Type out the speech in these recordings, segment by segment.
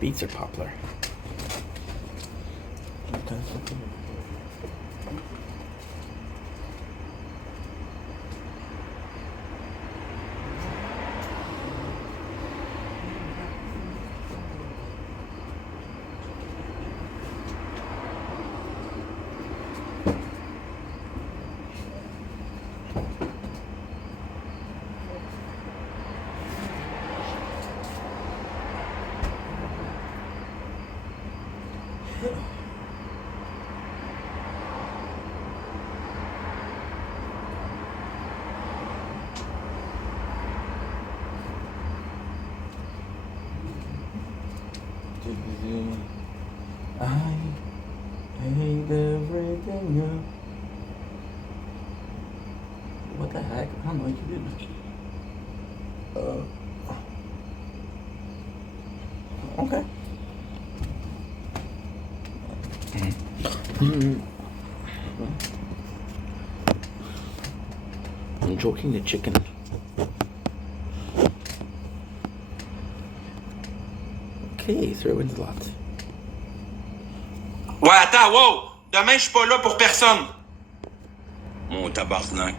Beats are popular. I hate everything up. What the heck? I don't know what you did. Okay. I'm joking the chicken. Okay, Sir Winslow. Ouais, attends, wow! Demain, je suis pas là pour personne. Mon tabarnak.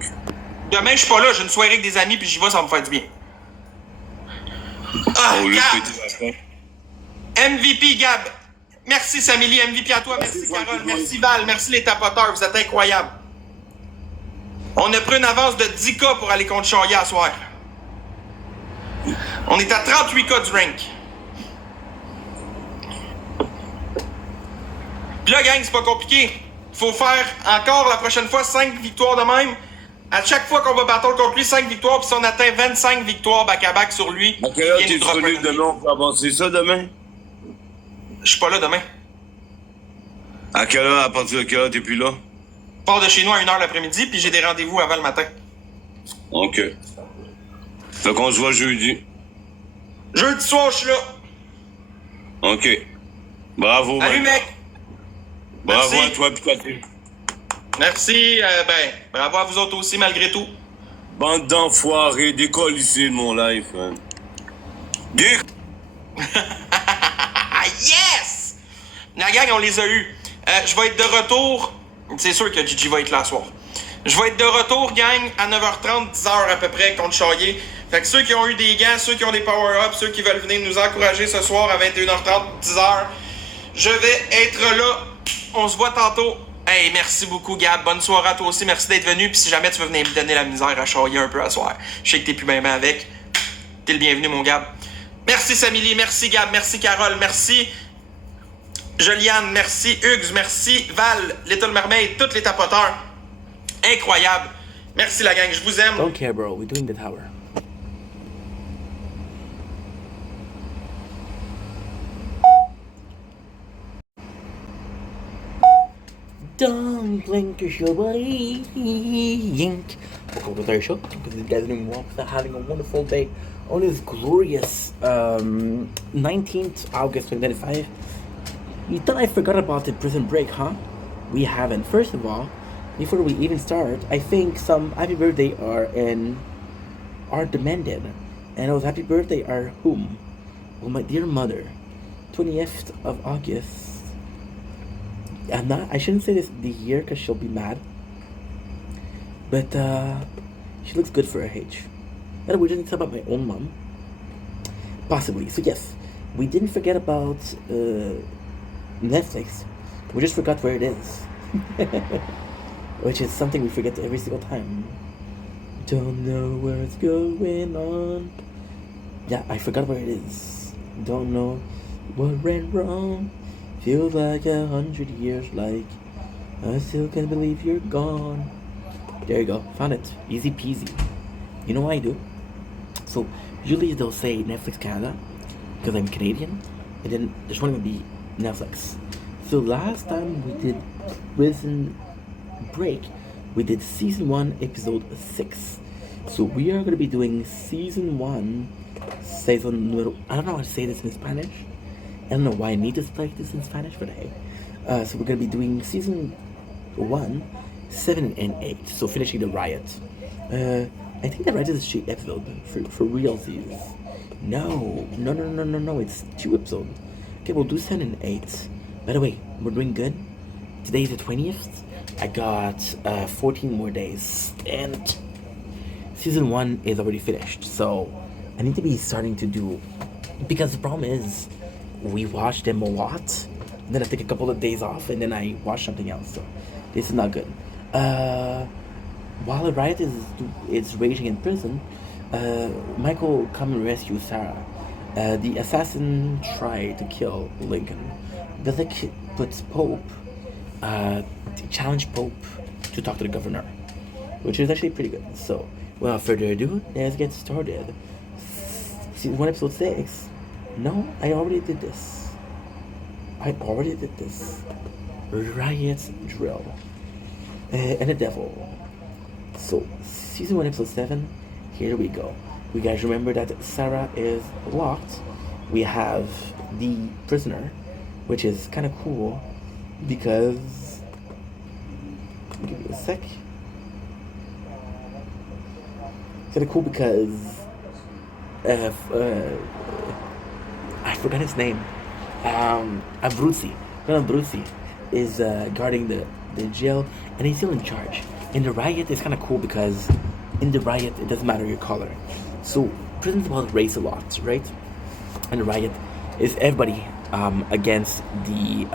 Demain, je suis pas là, j'ai une soirée avec des amis, puis j'y vais, ça va me faire du bien. Ah, Au lieu Gab! de péter la fin. MVP, Gab! Merci, Samili, MVP à toi, merci, Carole, merci, Val, merci les tapoteurs, vous êtes incroyables. On a pris une avance de 10K pour aller contre Chaya à soir. On est à 38K du rank. Puis là, gang, c'est pas compliqué. Faut faire encore la prochaine fois 5 victoires de même. À chaque fois qu'on va battre contre lui, 5 victoires. Puis si on atteint 25 victoires back-à-back sur lui, À quelle heure il t'es nous drop un disponible demain? On peut avancer ça demain? Je suis pas là demain. À quelle heure? À partir de quelle heure t'es plus là? Je pars de chez nous à 1h l'après-midi, puis j'ai des rendez-vous avant le matin. Ok. Fait qu'on se voit jeudi. Jeudi soir, je suis là. Ok. Bravo, Salut, mec. mec. Bravo Merci. à toi pis ta team. Merci. Bravo à vous autres aussi, malgré tout. Bande d'enfoirés, décolle ici de mon life, man. Yes! La gang, on les a eus. Je vais être de retour. C'est sûr que Gigi va être là ce soir. Je vais être de retour, gang, à 9h30, 10h à peu près, contre Chayé. Fait que ceux qui ont eu des gants, ceux qui ont des power-ups, ceux qui veulent venir nous encourager ce soir à 21h30, 10h, je vais être là. On se voit tantôt. Hey, merci beaucoup, Gab. Bonne soirée à toi aussi. Merci d'être venu. Puis si jamais tu veux venir me donner la misère à Chayé un peu à soir, je sais que t'es plus bien avec. T'es le bienvenu, mon Gab. Merci, Samili. Merci, Gab. Merci, Carole. Merci, Joliane. Merci, Hugues. Merci, Val, Little Mermaid, tous les tapoteurs. Incroyable. Merci, la gang. Je vous aime. Don't care, bro. We're doing the tower. Don't blink or you'll blink. Welcome to our show. Because you guys are doing well. Having a wonderful day on this glorious 19th August 2025. You thought I forgot about the prison break, huh? We haven't. First of all, before we even start, I think some happy birthday are demanded. And those happy birthday are whom? Well, my dear mother. 20th of August. I shouldn't say this the year because she'll be mad. But she looks good for her age. And we didn't talk about my own mom. Possibly. So yes, we didn't forget about Netflix. We just forgot where it is. Which is something we forget every single time. Don't know where it's going on. Yeah, I forgot where it is. Don't know what went wrong. Feels like 100 years, like I still can't believe you're gone. There you go, found it. Easy peasy. You know what I do? So usually they'll say Netflix Canada because I'm Canadian, and then there's one gonna be Netflix. So last time we did Prison Break, we did season 1, episode 6. So we are gonna be doing season 1, season número. I don't know how to say this in Spanish. I don't know why I need to speak this in Spanish, but hey. So we're gonna be doing season 1, 7 and 8. So finishing the riot. I think the riot is a shit episode for realsies. No. It's 2 episodes. Okay, we'll do 7 and 8. By the way, we're doing good. Today is the 20th. I got 14 more days, and season 1 is already finished. So I need to be starting to do, because the problem is we watch them a lot, and then I take a couple of days off, and then I watch something else. So this is not good. While the riot is raging in prison, Michael comes and rescues Sarah. The assassin tried to kill Lincoln. Bellick puts Pope, challenge Pope to talk to the governor, which is actually pretty good. So, without further ado, let's get started. Season 1, episode 6. No, I already did this. Riot drill. And the devil. So, season 1, episode 7. Here we go. You guys remember that Sarah is locked. We have the prisoner, which is kind of cool because. Give me a sec. Kind of cool because. I forgot his name. Abruzzi. Abruzzi is guarding the jail, and he's still in charge. In the riot, it's kind of cool because in the riot, it doesn't matter your color. So prison's about race a lot, right? And the riot is everybody against the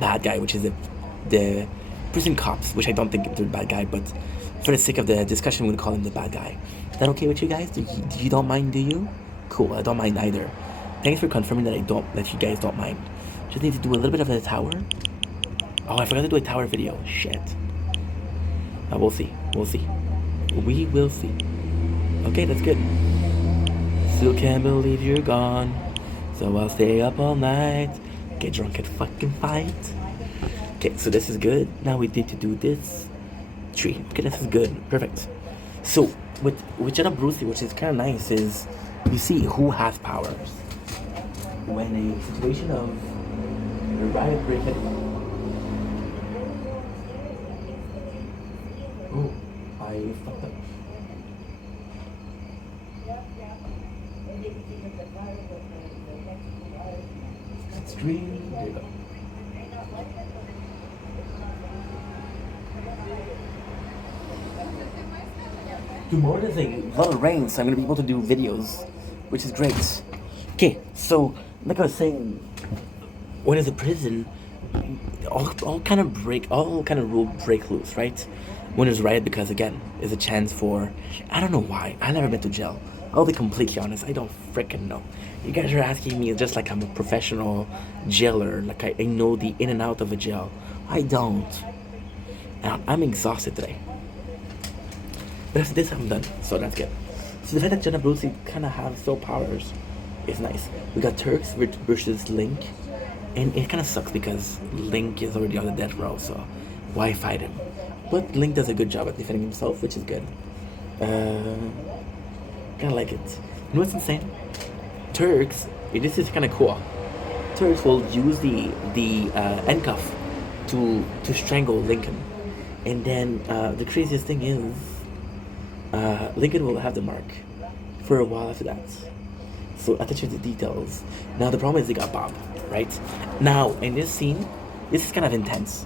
bad guy, which is the prison cops, which I don't think they're the bad guy, but for the sake of the discussion, we're gonna call him the bad guy. Is that okay with you guys? You don't mind, do you? Cool, I don't mind either. Thanks for confirming that you guys don't mind. Just need to do a little bit of the tower. Oh, I forgot to do a tower video. Shit. We'll see. We will see. Okay, that's good. Still can't believe you're gone, so I'll stay up all night, get drunk and fucking fight. Okay, so this is good. Now we need to do this tree. Okay, this is good. Perfect. So with Jenna Brucey, which is kind of nice, is you see who has powers. When a situation of a riot breaking. Oh, I fucked up. Stream. There you go. Tomorrow is a lot of rain, so I'm gonna be able to do videos, which is great. Okay, so like I was saying, when it's a prison, all kind of rule break loose, right? When it's riot, because again, it's a chance for, I don't know why, I never been to jail. I'll be completely honest, I don't freaking know. You guys are asking me just like I'm a professional jailer, like I know the in and out of a jail. I don't. And I'm exhausted today. But after this, I'm done, so that's good. So the fact that Jenna Brucey kind of have still powers is nice. We got Turks versus Link, and it kind of sucks because Link is already on the death row, so why fight him? But Link does a good job at defending himself, which is good. Kind of like it. You know what's insane? Turks, this is kind of cool. Turks will use the handcuff to strangle Lincoln, and then the craziest thing is Lincoln will have the mark for a while after that. So attention to details. Now the problem is they got Bob, right? Now in this scene, this is kind of intense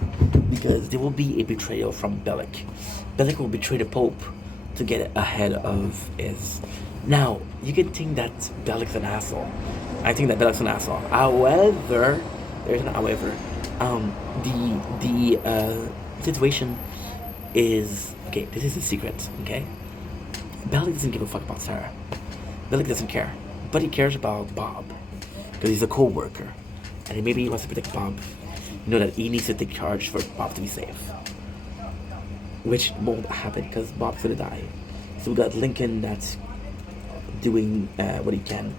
because there will be a betrayal from Bellick. Bellick will betray the Pope to get ahead of his. Now you can think that Bellick's an asshole. I think that Bellick's an asshole. However, there's an however. The situation is okay. This is a secret. Okay. Bellick doesn't give a fuck about Sarah. Bellick doesn't care, but he cares about Bob because he's a co-worker, and maybe he wants to protect Bob. You know that he needs to take charge for Bob to be safe, which won't happen because Bob's gonna die. So we got Lincoln that's doing what he can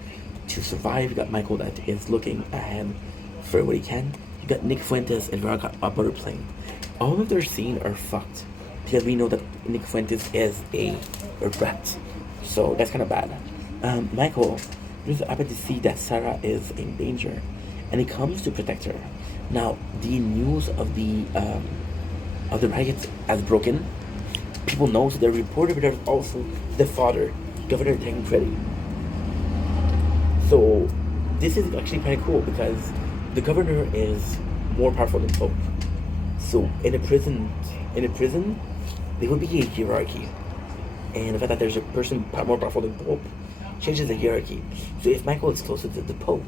to survive. You got Michael that is looking ahead for what he can. You got Nick Fuentes and Veronica Butter playing. All of their scenes are fucked because we know that Nick Fuentes is a rat, so that's kind of bad. Michael just happy to see that Sarah is in danger, and he comes to protect her. Now the news of the riot has broken. People know, so they're reported, but there's also the father, Governor Tancredi. So this is actually kind of cool because the governor is more powerful than Pope. So in a prison, there would be a hierarchy, and the fact that there's a person more powerful than Pope changes the hierarchy. So if Michael is closer to the Pope,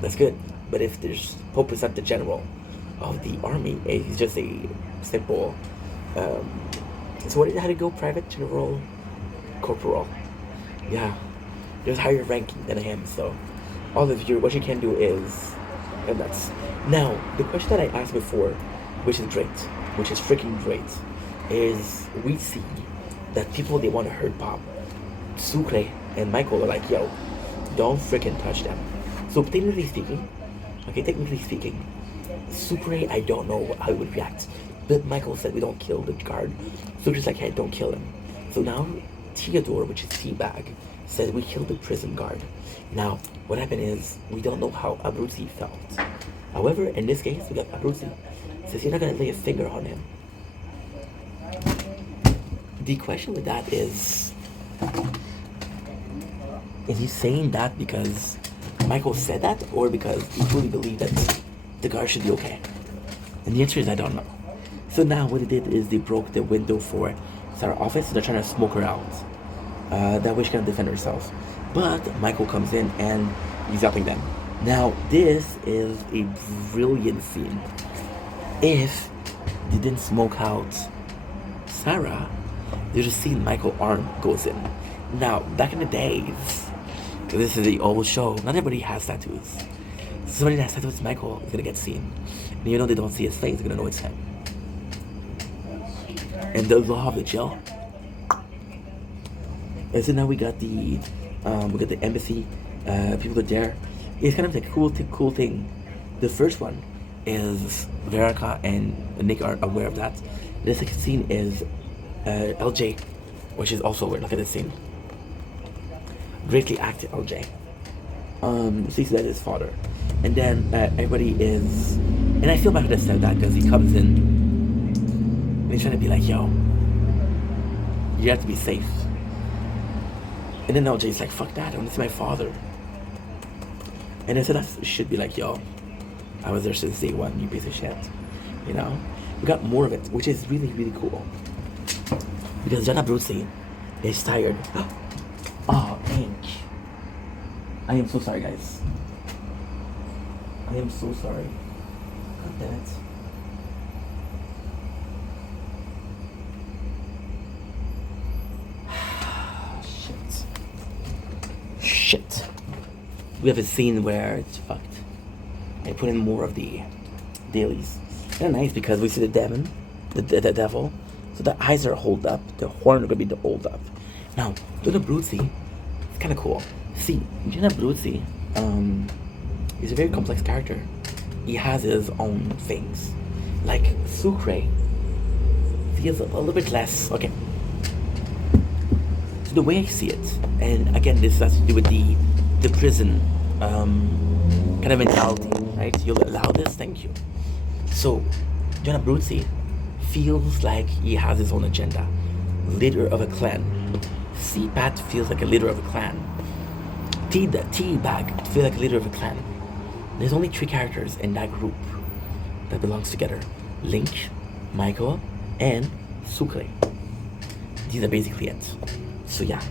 that's good. But if there's Pope is not the general of the army, he's just a simple. So what did how to go? Private, general, corporal. Yeah, there's higher ranking than him. So all of you, what you can do is, and that's now the question that I asked before, which is great, which is freaking great, is we see that people they want to hurt Bob, Sucre and Michael are like, yo, don't freaking touch them. So technically speaking, Sucre, I don't know how he would react. But Michael said we don't kill the guard. Sucre's like, hey, don't kill him. So now Theodore, which is Teabag, said we killed the prison guard. Now, what happened is we don't know how Abruzzi felt. However, in this case, we got Abruzzi. Says you're not gonna lay a finger on him. The question with that is he saying that because Michael said that, or because he truly believed that the guard should be okay? And the answer is I don't know. So now what they did is they broke the window for Sarah's office. So they're trying to smoke her out. That way she can defend herself. But Michael comes in and he's helping them. Now this is a brilliant scene. If they didn't smoke out Sarah, there's a scene Michael's arm goes in. Now back in the days, this is the old show, not everybody has tattoos. Somebody that has tattoos, Michael is gonna get seen. And even though they don't see his face, they're gonna know it's him. And the law of the jail. And so now we got the embassy, people are there. It's kind of like a cool thing. The first one is Verica and Nick are aware of that. The second scene is LJ, which is also aware. Look at this scene. Greatly acted LJ. Sees that his father. And then everybody is, and I feel bad that said that because he comes in and he's trying to be like, yo, you have to be safe. And then LJ's like, fuck that, I want to see my father. And then so that should be like, yo, I was there since day one, you piece of shit. You know? We got more of it, which is really, really cool. Because Gianna Abruzzi is tired. Oh, Hank. I am so sorry, guys. I am so sorry. God damn it. Shit. We have a scene where it's fucked. I put in more of the dailies. Kind of nice because we see the demon, the devil. So the eyes are hold up, the horn are gonna be the hold up. Now, Gianna Abruzzi, it's kind of cool. See, Gianna Abruzzi, he's a very complex character. He has his own things. Like Sucre feels a little bit less. Okay. So the way I see it, and again, this has to do with the prison kind of mentality, right? You'll allow this, thank you. So Gianna Abruzzi feels like he has his own agenda, leader of a clan. C-Pat feels like a leader of a clan. Teabag feels like a leader of a clan. There's only 3 characters in that group that belongs together. Link, Michael, and Sucre. These are basically it. So yeah.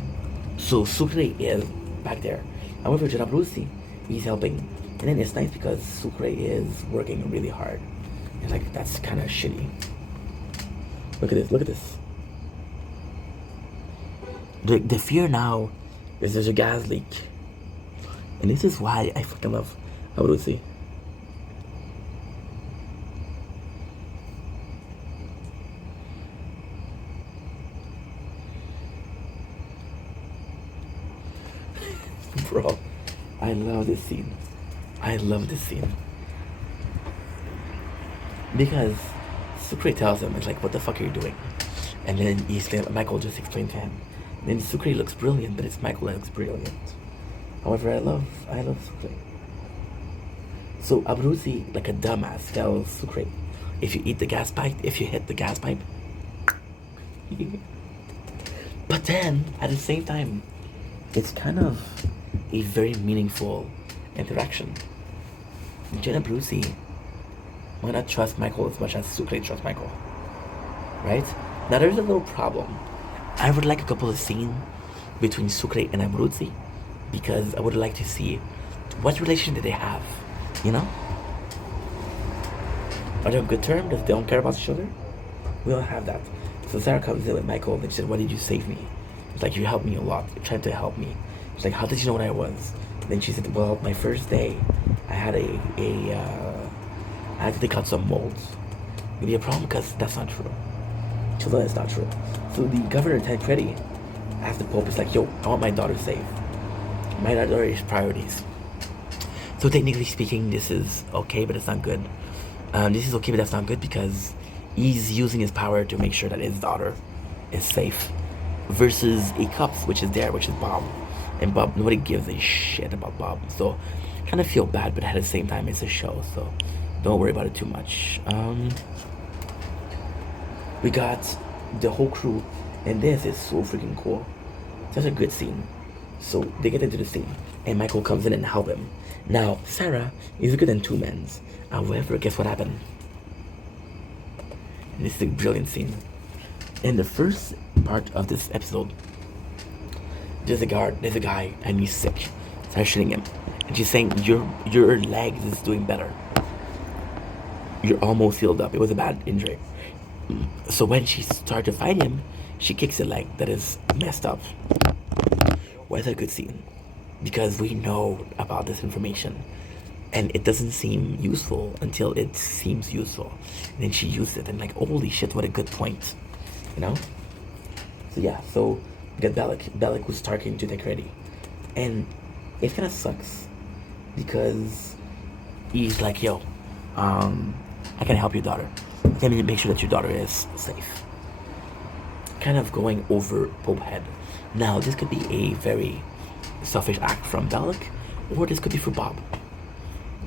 So Sucre is back there. However, Gianna Abruzzi, he's helping. And then it's nice because Sucre is working really hard. And like, that's kind of shitty. Look at this, look at this. The fear now is there's a gas leak. And this is why I fucking love Abruzzi. Bro, I love this scene. I love this scene. Because Sucre tells him, it's like, what the fuck are you doing? And then Michael just explained to him. And then Sucre looks brilliant, but it's Michael that looks brilliant. However, I love Sucre. So Abruzzi, like a dumbass, tells Sucre, if you hit the gas pipe, but then, at the same time, it's kind of a very meaningful interaction. Jen and Brucey might not trust Michael as much as Sucre trusts Michael. Right? Now there's a little problem. I would like a couple of scenes between Sucre and Abruzzi because I would like to see what relation did they have, you know? Are they on good terms? Does they don't care about each other? We don't have that. So Sarah comes in with Michael and she said, "Why did you save me?" It's like, "You helped me a lot. You're trying to help me." She's like, "How did you know what I was?" Then she said, "Well, my first day, I had I had to take out some molds." Maybe a problem because that's not true. Till then, it's not true. So the governor, Tancredi, asked the Pope, it's like, "Yo, I want my daughter safe. My daughter is priorities." So technically speaking, this is okay, but it's not good. This is okay, but that's not good because he's using his power to make sure that his daughter is safe. Versus a cops, which is there, which is Bob. And Bob, nobody gives a shit about Bob. So I kind of feel bad, but at the same time, it's a show, so don't worry about it too much. We got the whole crew, and this is so freaking cool. Such a good scene. So they get into the scene, and Michael comes in and help him. Now, Sarah is good in two men. However, guess what happened? And this is a brilliant scene. In the first part of this episode, there's a guy, and he's sick. Starts shooting him, and she's saying, your leg is doing better. You're almost healed up. It was a bad injury. So when she started to fight him, she kicks a leg that is messed up. What's a good scene? Because we know about this information, and it doesn't seem useful until it seems useful. And then she used it, and like, holy shit, what a good point, you know? So yeah, so we got Bellic. Bellic was talking to Tancredi, and it kind of sucks because he's like, "Yo, I can help your daughter. I can make sure that your daughter is safe." Kind of going over Pope head. Now, this could be a very selfish act from Bellic, or this could be for Bob.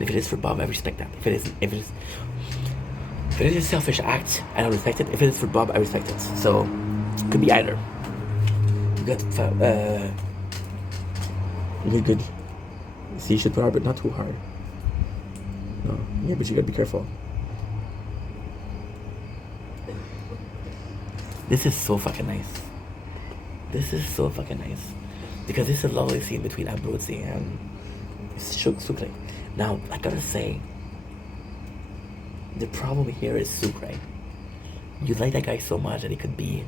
If it is for Bob, I respect that. If it is a selfish act, I don't respect it. If it is for Bob, I respect it. So, it could be either. You got, good. See, you should power, but not too hard. No, yeah, but you gotta be careful. This is so fucking nice. This is so fucking nice. Because this is a lovely scene between Abruzzi and Sucre. Now, I gotta say, the problem here is Sucre. You like that guy so much that he could be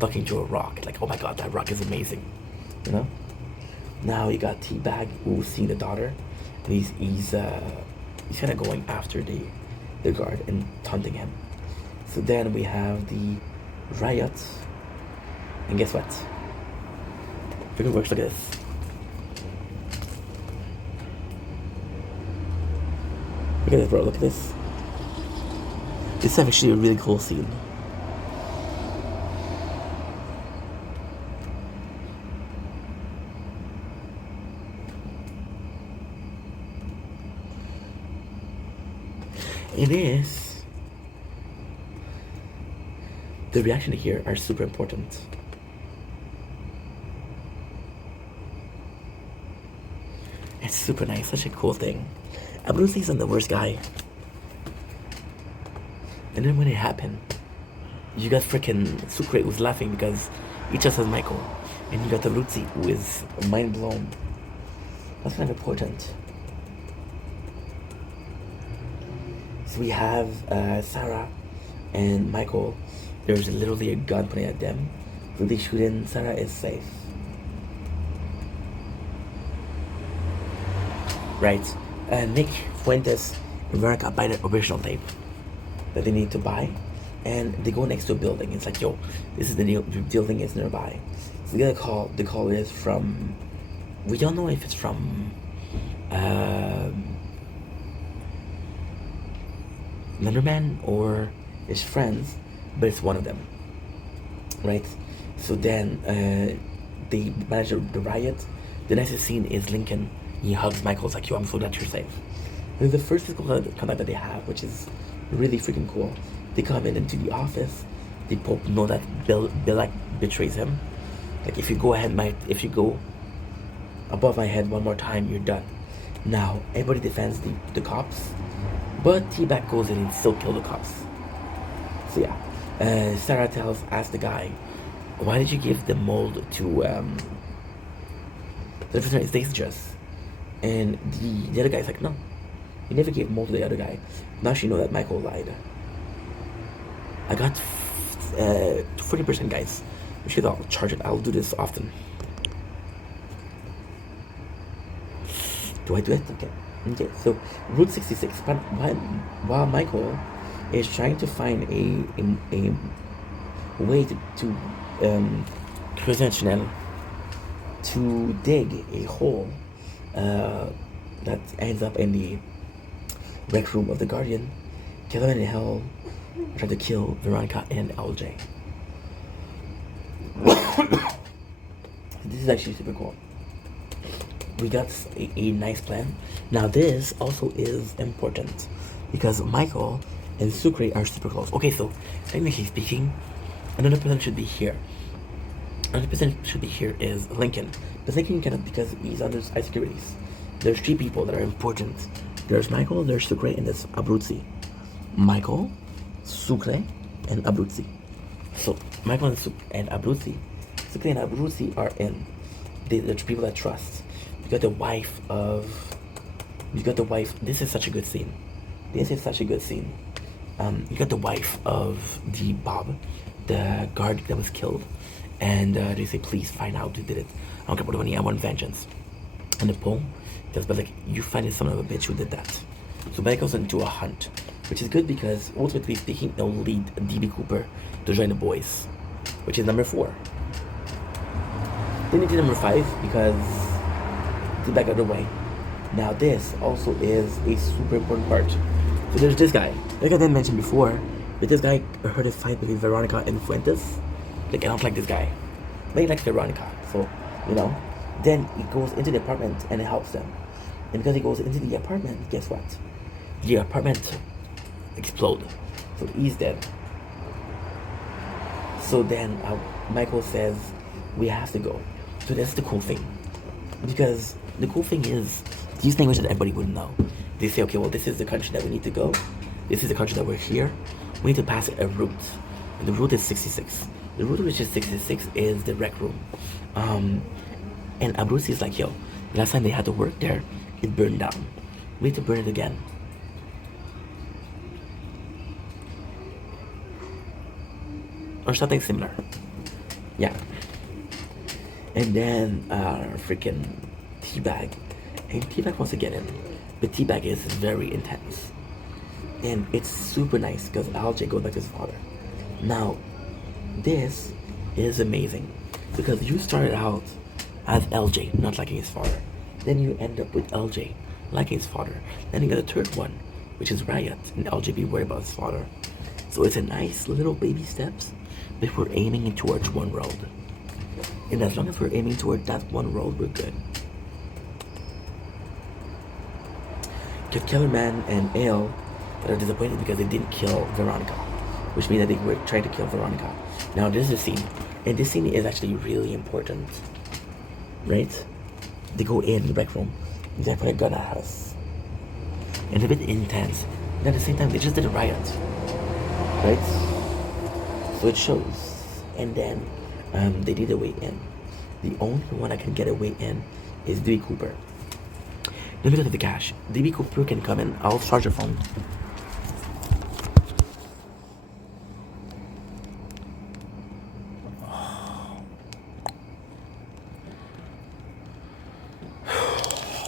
talking to a rock. Like, oh my god, that rock is amazing. You know? Now you got Teabag who's seeing the daughter, and he's kind of going after the guard and taunting him. So then we have the riot, and guess what? Freaking works. Look at this. Look at this, bro. Look at this. This is actually a really cool scene. It is. The reaction here are super important. It's super nice, such a cool thing. Abruzzi isn't the worst guy. And then when it happened, you got freaking Sucre who's laughing because he just has Michael. And you got Abruzzi who is mind blown. That's kind of important. So we have Sarah and Michael. There's literally a gun pointed at them. So they shoot in, Sarah is safe. Right. Nick, Fuentes, and Veronica buy the original tape that they need to buy. And they go next to a building. It's like, yo, this is the building is nearby. So they get a call. The call is from, we don't know if it's from Lenderman or his friends, but it's one of them, right? So then they manage the riot. The nicest scene is Lincoln. He hugs Michael. It's like, yo, I'm so glad you're safe. This is the first physical contact that they have, which is really freaking cool. They come into the office. The Pope know that Bill like betrays him. Like, if you go above my head one more time, you're done. Now, everybody defends the cops, but T-Bag goes in and still kill the cops. So yeah, Sarah asks the guy, why did you give the mold to the prisoner? It's dangerous. And the other guy's like, no, you never gave mold to the other guy. Now she know that Michael lied. I got 40%, guys. We should all charge it. I'll do this often. Do I do it? Okay. Okay. So Route 66. But while Michael is trying to find a way to present Chanel to dig a hole that ends up in the rec room of the Guardian, Kevin and Hell tried to kill Veronica and LJ. This is actually super cool. We got a nice plan. Now this also is important because Michael and Sucre are super close. Okay, so technically speaking, another person should be here. Another person should be here is Lincoln. But Lincoln cannot because he's under high securities. There's 3 people that are important. There's Michael, there's Sucre, and there's Abruzzi. Michael, Sucre, and Abruzzi. So Michael and Abruzzi, Sucre and Abruzzi are in. They're people that trust. You got the wife. This is such a good scene. You got the wife of the Bob, the guard that was killed, and they say, please find out who did it. I don't care about the money, I want vengeance. And the poem tells like, you find the son of a bitch who did that. So Beck goes into a hunt, which is good because ultimately speaking, it'll lead DB Cooper to join the boys, which is number 4. Then you do number 5 because the back of the way. Now this also is a super important part. So there's this guy, like I didn't mention before, but this guy heard a fight between Veronica and Fuentes. Like, I don't like this guy, but he likes Veronica, so, you know. Then he goes into the apartment and it helps them. And because he goes into the apartment, guess what? The apartment explodes. So he's dead. So then Michael says, we have to go. So that's the cool thing. Because the cool thing is, these languages that everybody would know. They say, okay, well, this is the country that we need to go. This is the country that we're here. We need to pass a route. And the route is 66. The route which is 66 is the rec room. And Abruzzi is like, yo, the last time they had to work there, it burned down. We need to burn it again. Or something similar. Yeah. And then freaking T-Bag. And T-Bag wants to get in. But T-Bag is very intense. And it's super nice because LJ goes back to his father. Now, this is amazing. Because you started out as LJ, not liking his father. Then you end up with LJ, liking his father. Then you got a third one, which is Riot, and LJ be worried about his father. So it's a nice little baby steps, but we're aiming towards one road. And as long as we're aiming toward that one road, we're good. You have Kellerman and Ale that are disappointed because they didn't kill Veronica, which means that they were trying to kill Veronica. Now this is a scene, and this scene is actually really important. Right? They go in the rec room, they put a gun at us. And it's a bit intense. And at the same time, they just did a riot. Right? So it shows. And then they did a way in. The only one that can get a way in is DB Cooper. Let me look at the cash. DB Cooper can come in. I'll charge your phone.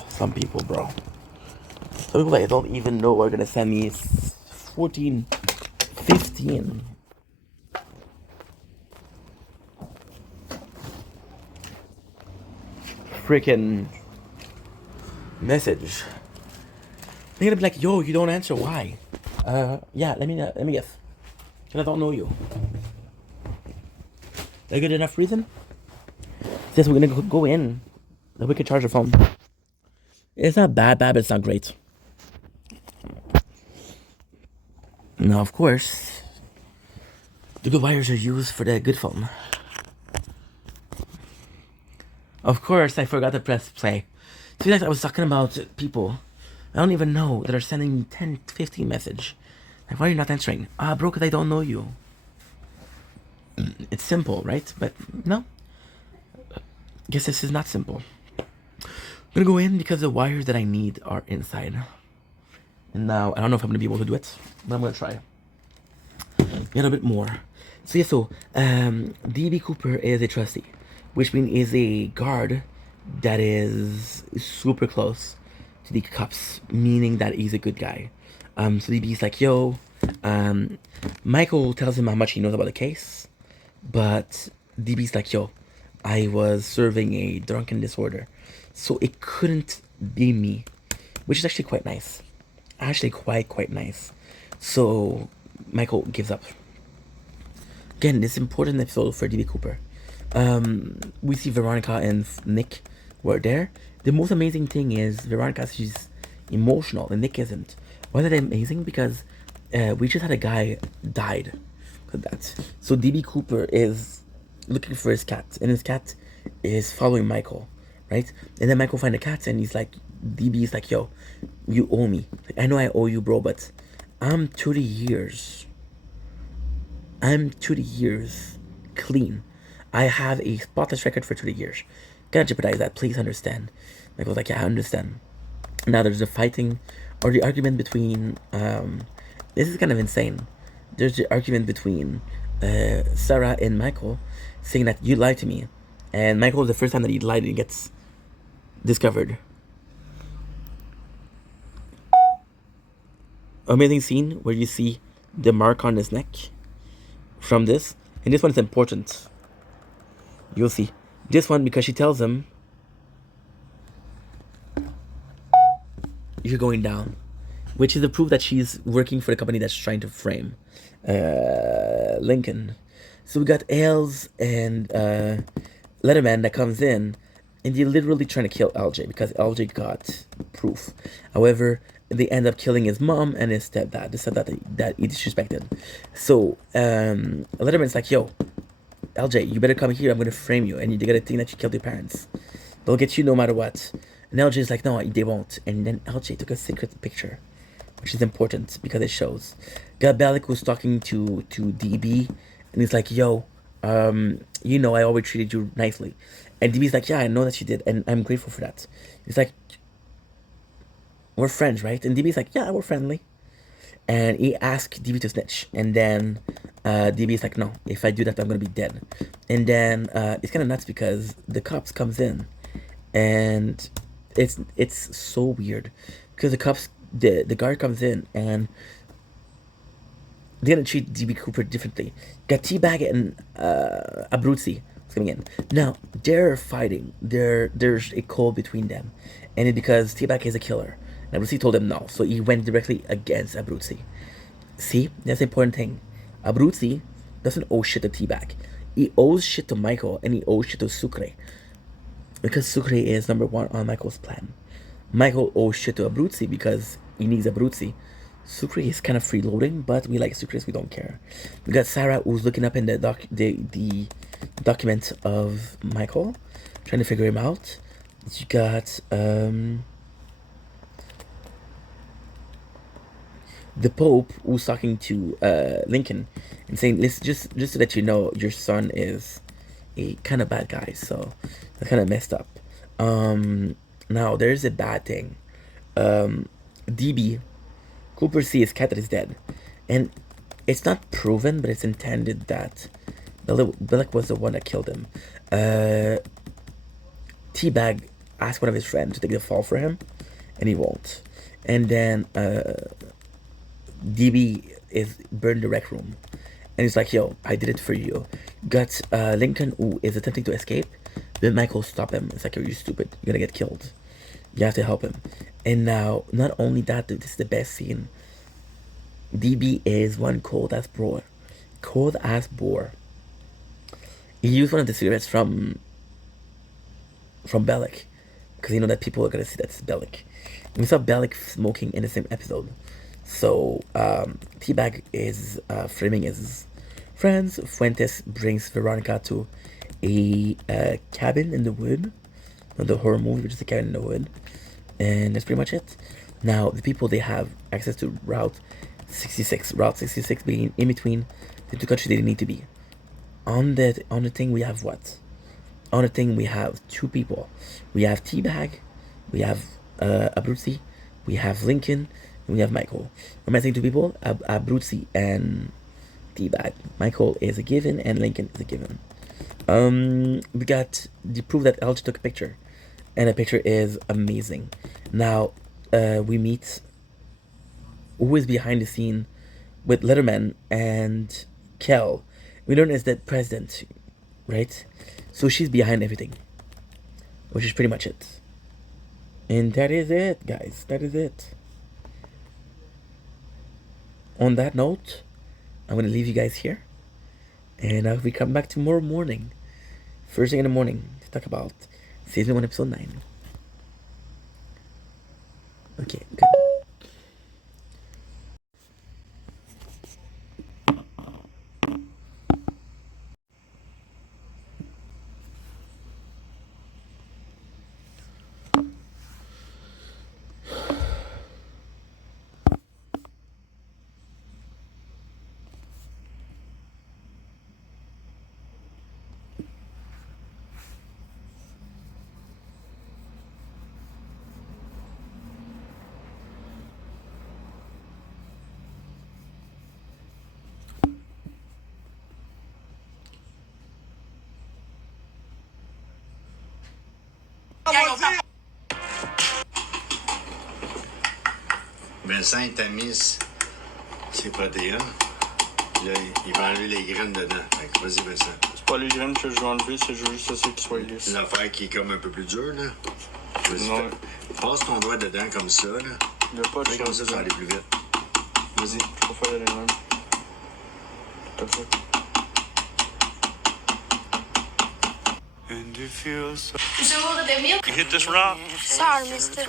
Some people, bro. Some people that don't even know are gonna send me 14, 15. Freaking message. They're gonna be like, yo, you don't answer, why? Yeah, let me guess. Because I don't know you. A good enough reason? Says we're gonna go in. Then we can charge your phone. It's not bad, but it's not great. Now, of course, the good wires are used for the good phone. Of course, I forgot to press play. See, like I was talking about people I don't even know that are sending me 10, 15 message. Like, why are you not answering? Bro, because I don't know you. It's simple, right? But no. Guess this is not simple. I'm gonna go in because the wires that I need are inside. And now, I don't know if I'm gonna be able to do it, but I'm gonna try. A little bit more. So yeah, DB Cooper is a trustee, which means is a guard that is super close to the cops, meaning that he's a good guy. So DB's like, yo, Michael tells him how much he knows about the case, but DB's like, yo, I was serving a drunken disorder, so it couldn't be me, which is actually quite nice. Actually, quite nice. So Michael gives up. Again, this important episode for DB Cooper. We see Veronica and Nick were there. The most amazing thing is Veronica, she's emotional and Nick isn't. Why is that amazing? Because we just had a guy died. That. So DB Cooper is looking for his cat, and his cat is following Michael, right? And then Michael finds the cat, and he's like, DB is like, yo, you owe me. Like, I know I owe you, bro, but I'm 30 years. I'm 30 years clean. I have a spotless record for 30 years. Gotta jeopardize that, please understand. Michael's like, yeah, I understand. Now there's a fighting, or the argument between, this is kind of insane. There's the argument between Sarah and Michael, saying that you lied to me. And Michael, the first time that he lied, he gets discovered. Amazing scene where you see the mark on his neck from this. And this one is important. You'll see. This one, because she tells him, you're going down. Which is the proof that she's working for the company that's trying to frame Lincoln. So we got Ailes and Letterman that comes in, and they're literally trying to kill LJ because LJ got proof. However, they end up killing his mom and his stepdad. The stepdad that he disrespected. So Letterman's like, yo, LJ, you better come here. I'm gonna frame you, and you gotta think that you killed your parents. They'll get you no matter what. And LJ's like, no, they won't. And then LJ took a secret picture, which is important because it shows. Got Bellic was talking to DB, and he's like, yo, you know I always treated you nicely. And DB's like, yeah, I know that you did, and I'm grateful for that. He's like, we're friends, right? And DB's like, yeah, we're friendly. And he asked DB to snitch. And then DB's like, no, if I do that, I'm going to be dead. And then it's kind of nuts because the cops comes in. And it's so weird. Because the guard comes in and they're going to treat DB Cooper differently. Got T-Bag and Abruzzi coming in. Now, they're fighting. There's a code between them. And it's because T-Bag is a killer. And Abruzzi told him no, so he went directly against Abruzzi. See, that's the important thing. Abruzzi doesn't owe shit to T-Bag. He owes shit to Michael, and he owes shit to Sucre. Because Sucre is number one on Michael's plan. Michael owes shit to Abruzzi because he needs Abruzzi. Sucre is kind of freeloading, but we like Sucre, so we don't care. We got Sarah, who's looking up in the document of Michael, trying to figure him out. You got the Pope, who's talking to Lincoln and saying, listen, just so that you know, your son is a kind of bad guy, so that's kind of messed up. Now there's a bad thing. DB Cooper sees his cat that is dead, and it's not proven, but it's intended that Bellic was the one that killed him. T-Bag asked one of his friends to take the fall for him, and he won't. And then DB is burned the rec room, and he's like, yo, I did it for you. Got Lincoln, who is attempting to escape. Then Michael stop him. It's like, are you stupid? You're gonna get killed. You have to help him. And now, not only that, this is the best scene. DB is one cold ass boar. Cold ass boar. He used one of the cigarettes from Bellic, because you know that people are gonna see that's Bellic. And we saw Bellic smoking in the same episode. So T-Bag is framing his friends. Fuentes brings Veronica to a cabin in the wood, the horror movie, which is the Cabin in the Wood, and that's pretty much it. Now the people, they have access to Route 66. Route 66 being in between the two countries they need to be. On the thing we have what? On the thing we have two people. We have Teabag, we have Abruzzi, we have Lincoln, and we have Michael. I'm missing two people, Abruzzi and Teabag. Michael is a given and Lincoln is a given. We got the proof that LG took a picture, and the picture is amazing. Now we meet who is behind the scene with Letterman and Kel. We learn is that president, right? So she's behind everything, which is pretty much it. And that is it, guys. That is it. On that note, I'm gonna leave you guys here, and we come back tomorrow morning, first thing in the morning, to talk about season 1, episode 9. Okay, good. Vincent est mis ses protéines. Là, il va enlever les graines dedans. Fait que vas-y, Vincent. C'est pas les graines que je vais enlever, c'est juste ça qui soit lisse. Une affaire qui est comme un peu plus dure, là. Vas-y, Non. passe ton doigt dedans comme ça, là. Il n'y a pas de Fais comme ça, ça va aller plus vite. Vas-y. Je vais faire les mêmes. Tout à fait. You hit this rock? Sorry, mister.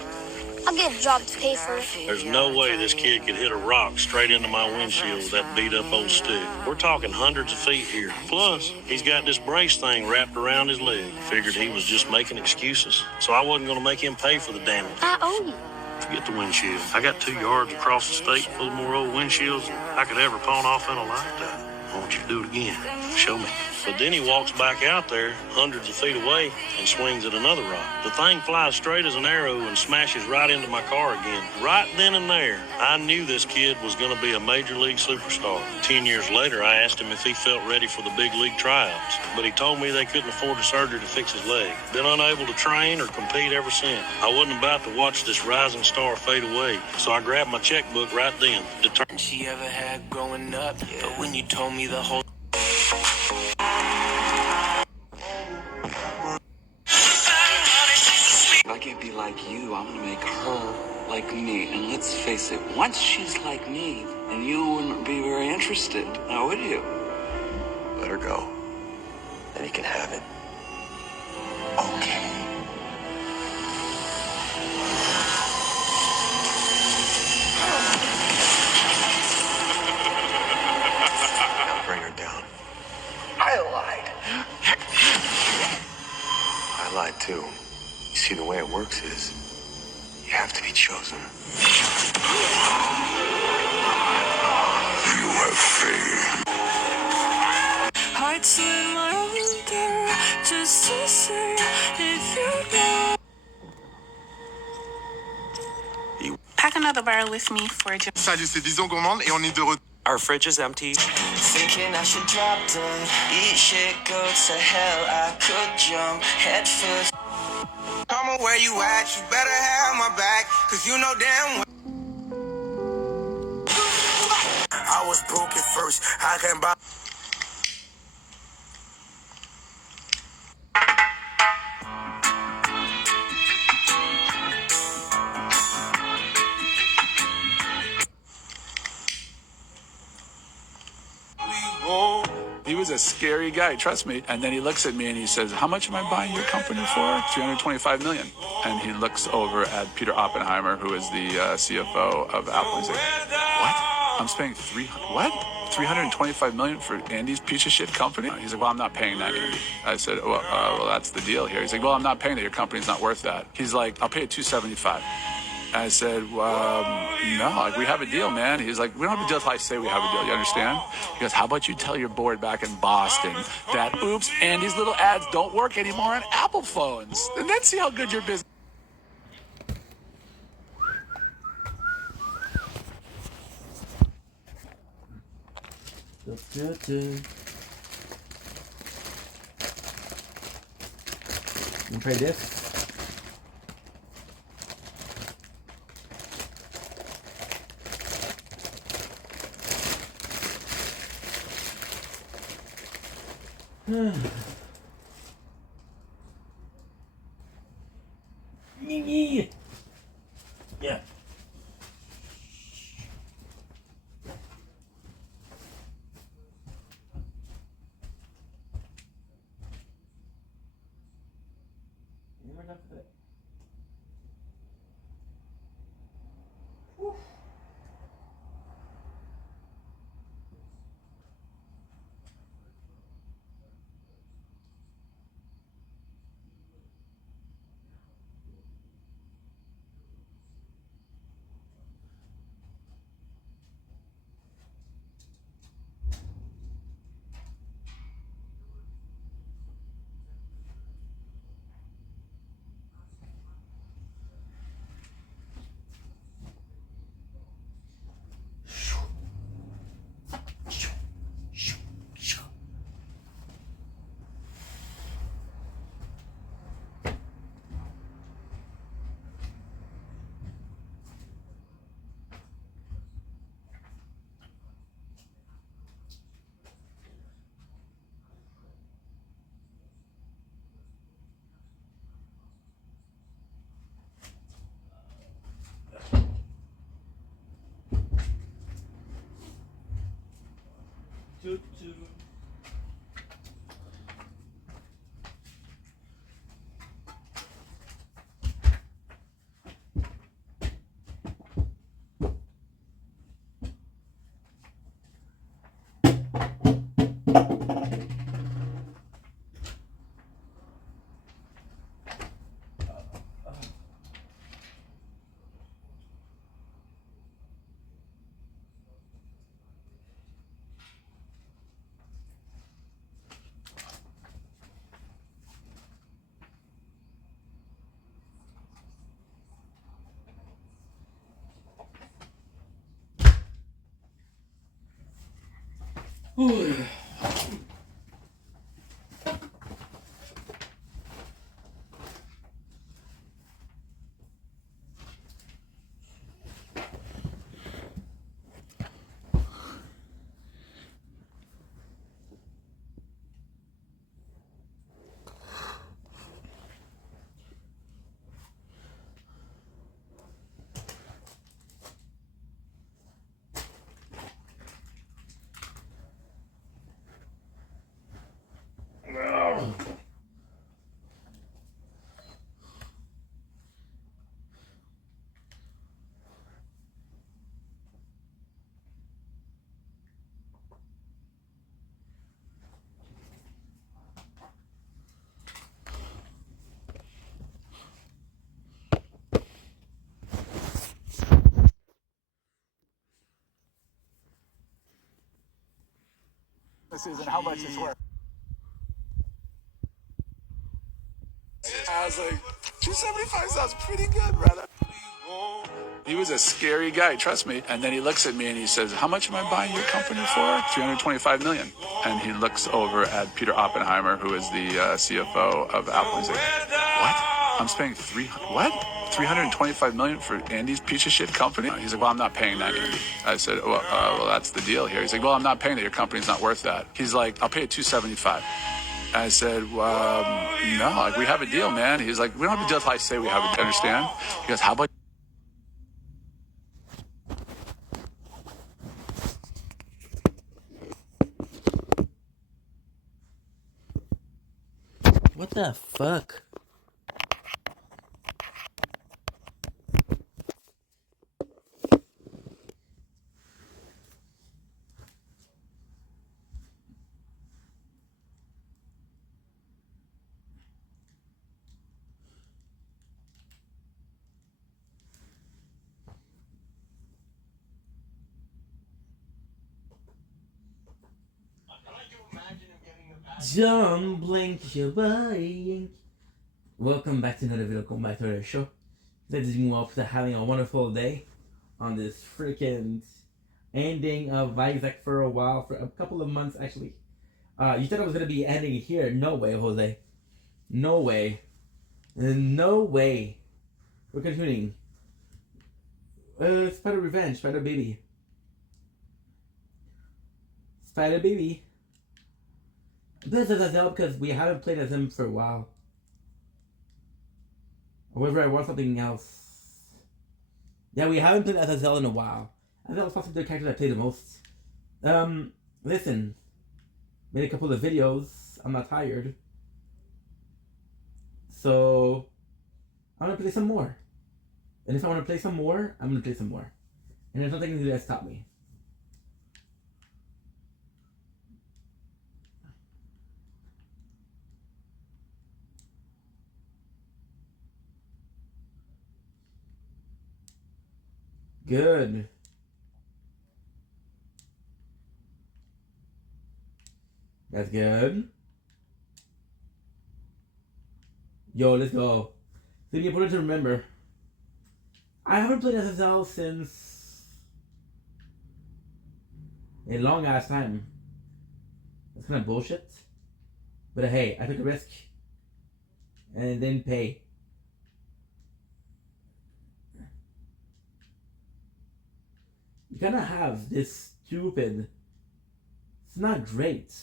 I'll get a job to pay for it. There's no way this kid could hit a rock straight into my windshield with that beat up old stick. We're talking hundreds of feet here. Plus, he's got this brace thing wrapped around his leg. Figured he was just making excuses. So I wasn't going to make him pay for the damage. I owe you. Forget the windshield. I got 2 yards across the state full of more old windshields than I could ever pawn off in a lifetime. I want you to do it again. Show me. But then he walks back out there, hundreds of feet away, and swings at another rock. The thing flies straight as an arrow and smashes right into my car again. Right then and there, I knew this kid was going to be a major league superstar. 10 years later, I asked him if he felt ready for the big league tryouts, but he told me they couldn't afford the surgery to fix his leg. Been unable to train or compete ever since. I wasn't about to watch this rising star fade away, so I grabbed my checkbook right then. She ever had growing up, but when you told me the whole If I can't be like you, I'm gonna make her like me. And let's face it, once she's like me, then you wouldn't be very interested, now would you? Let her go. Then he can have it. Okay. Now bring her down. I lied. I lied too. You see, the way it works is you have to be chosen. You have faith. hearts in my wonder, just to say if you know. Pack another barrel with me for a Salut, c'est Vision Gourmande et on est de retour. Our fridge is empty. Thinking I should drop dead, eat shit, go to hell. I could jump head first. Come on, where you at? You better have my back, cause you know damn well I was broke at first. I can't buy. He was a scary guy, trust me. And then he looks at me and he says, how much am I buying your company for? 325 million. And he looks over at Peter Oppenheimer, who is the CFO of Apple. He's like, what? I'm spending 300, what? $325 million for Andy's piece of shit company? He's like, well, I'm not paying that, Andy. I said, well, that's the deal here. He's like, well, I'm not paying that. Your company's not worth that. He's like, I'll pay you $275. I said, no, like, we have a deal, man. He's like, we don't have a deal till I say we have a deal. You understand? He goes, how about you tell your board back in Boston that, oops, Andy's little ads don't work anymore on Apple phones. And then see how good your business. You try this. Yeah. And how much it's worth. I was like, 275 sounds pretty good, brother. He was a scary guy, trust me. And then he looks at me and he says, how much am I buying your company for? $325 million. And he looks over at Peter Oppenheimer, who is the CFO of Apple. He's like, what? I'm spending $325 million for Andy's piece of shit company? He's like, well, I'm not paying that, Andy. I said, well, that's the deal here. He's like, well, I'm not paying that. Your company's not worth that. He's like, I'll pay you $275. I said, no, like, we have a deal, man. He's like, we don't have a deal till I say we have a deal. Understand? He goes, how about... What the fuck? Don't blink your eye. Welcome back to another video. Welcome back to our show. Letting you all for having a wonderful day on this freaking ending of Isaac for a while, for a couple of months actually. You thought I was gonna be ending here? No way, Jose. No way. No way. We're continuing. Spider Revenge, Spider Baby. Spider Baby. This is Azazel because we haven't played as him for a while. However, I want something else. Yeah, we haven't played as Azazel in a while. Azazel is possibly the character I play the most. Listen. Made a couple of videos. I'm not tired. So, I'm gonna play some more. And if I want to play some more, I'm gonna play some more. And there's nothing that stop me. Good. That's good. Yo, let's go. It's important to remember. I haven't played SSL since a long ass time. That's kind of bullshit. But hey, I took a risk and it didn't pay. You kind of have this stupid. It's not great.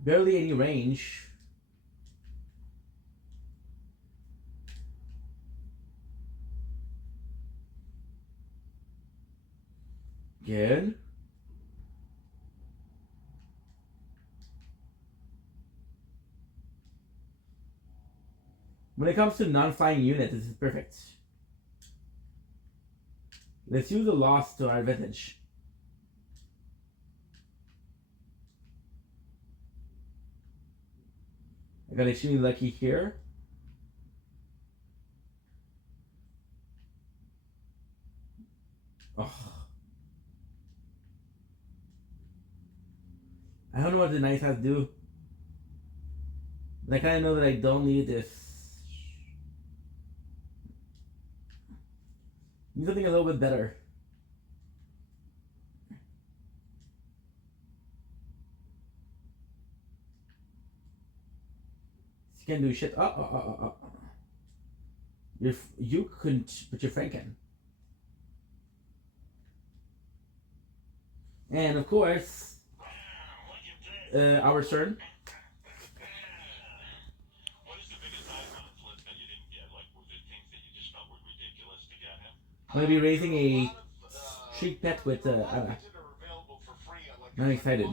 Barely any range. Good. When it comes to non-flying units, this is perfect. Let's use the loss to our advantage. I got extremely lucky here. Oh. I don't know what the knights have to do. But I kind of know that I don't need this. Need something a little bit better. You can't do shit. You couldn't, but your friend can. And of course, our turn. I'm gonna be raising a street pet with Anna. I'm excited.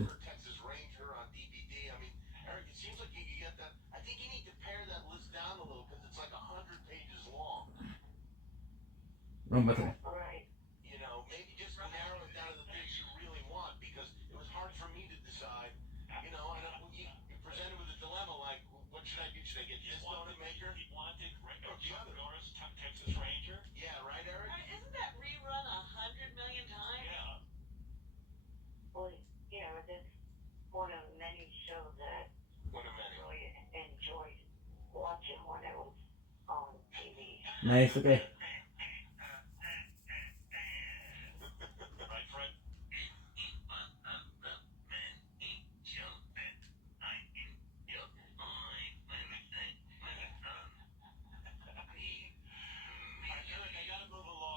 Wrong button. Right. You know, maybe just narrow it down to the things you really want, because it was hard for me to decide. You know, and you're presented with a dilemma like, what should I do? Should I get this donut maker? He wanted Doris, Texas Ranger. Yeah, right, Eric? Isn't that rerun 100 million times? Yeah. Well, you know, this is one of many shows that I really enjoyed watching when it was on TV. Nice, okay.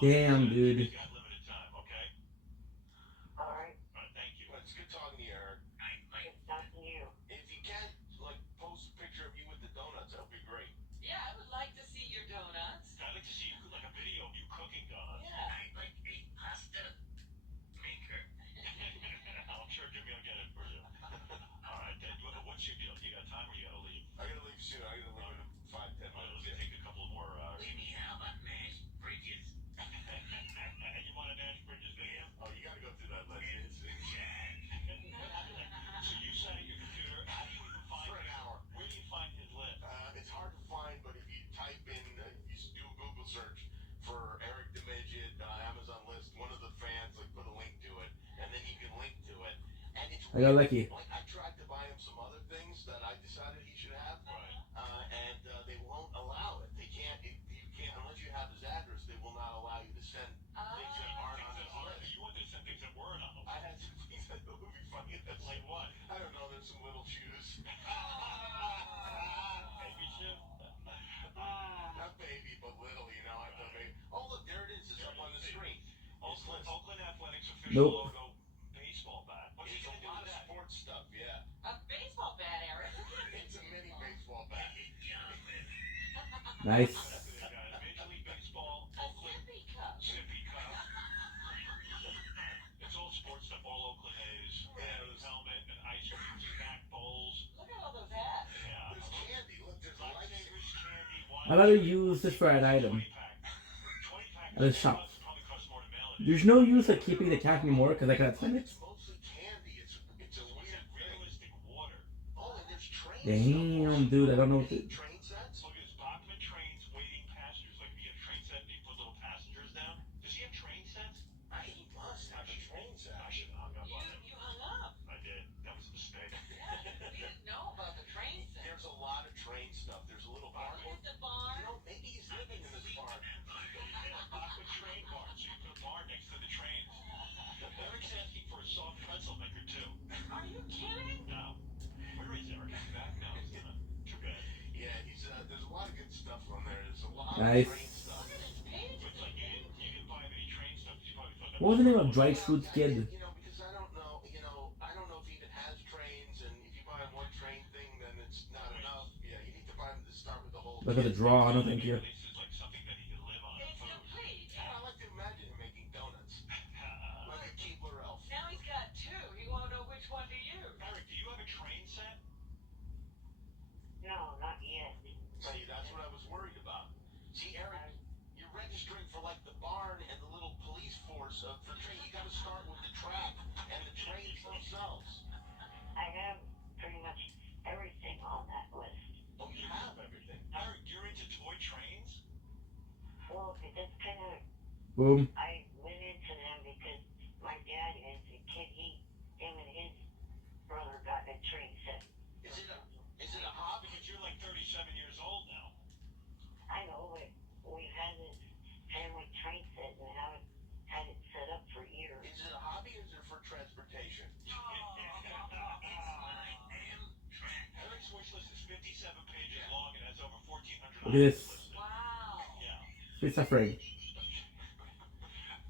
Damn, dude. Alright. Thank you. It's good talking to you, Eric. It's talking to you. If you can, like, post a picture of you with the donuts, that would be great. Yeah, I would like to see your donuts. I'd like to see like a video of you cooking donuts. Yeah. I like a pasta maker. I'm sure Jimmy will get it for you. Alright, then, what's your deal? You got time or you gotta leave? I gotta leave soon. I gotta leave in 5-10 minutes. Take a couple more. Leave me out, but mashed bridges. I got lucky. Like, I tried to buy him some other things that I decided he should have, and they won't allow it. They can't. You can't unless you have his address. They will not allow you to send things that aren't on his list. You want to send things that weren't on the I had some things that would be funny. That's Like what? I don't know. There's some little shoes. Baby shoe? Not baby, but little. You know. I thought maybe. Oh, look, there it is. It's up on the screen. Oakland Athletics official Nope. logo baseball bat. What's he It's a gonna do lot with of that? sports stuff. Yeah. A baseball bat, Eric. It's a mini baseball bat. Nice. Major League Baseball, A sippy cup. sippy cup. It's all sports stuff. All Oakland A's. Helmet and ice cream snack bowls. Look at all those hats. Yeah. There's candy. Look, there's Lightsabers, candy, wine. I'd rather use this for an item 20-pack. at the shop. Probably costs more to mail it. There's no use of keeping the cat anymore because I cannot spend it. It's mostly candy. It's a weird thing. Realistic water. Oh, and there's train Damn, dude, I don't know what to... train sets. Look at his Bachman trains waiting passengers. Like if you get a train set and you put little passengers down. Does he have train sets? He must have a train set. I should have hung up on it. You hung up. I did. That was a mistake. We didn't know about the train set. There's a lot of train stuff. There's a little barn. Is the barn? You know, maybe he's living in this barn. Bachman train barn, so you put a barn next to the trains. Eric's asking for a soft pretzel maker too. Are you kidding? No. Where is Eric? Is he back? No, he's not. Too bad. Yeah, he's there's a lot of good stuff on there. There's a lot Nice. of train stuff. Look at his page. It's like you didn't buy any train stuff. You probably thought that What was the name of Dry Fruit Kid? You know, because I don't know if he even has trains, and if you buy him one train thing, then it's not enough. Yeah, you need to buy him to start with the whole. Look at the draw, I don't think you. at least it's like something that he can live on. It's Food. complete. I like to imagine him making donuts, like a Keebler elf. Now he's got two. He won't know which one to use. Eric, do you have a train set? No, not yet. See, that's what I was worried about. See, Eric, you're registering for like the barn and the little police force of the train. You got to start with the track and the trains themselves. I have pretty much everything on that list. Oh, you have everything. Eric, you're into toy trains? Well, that's kind of, Boom. I went into them because my dad, as a kid, him and his brother got a train set. Is it a hobby? Because you're like 37 years old now. I know, but we've had this family train set and haven't had it set up for years. Is it a hobby or is it for transportation? Eric's wish list is 57 pages long and has over 1,400 Look at this. listed. Wow. Yeah. Free suffering.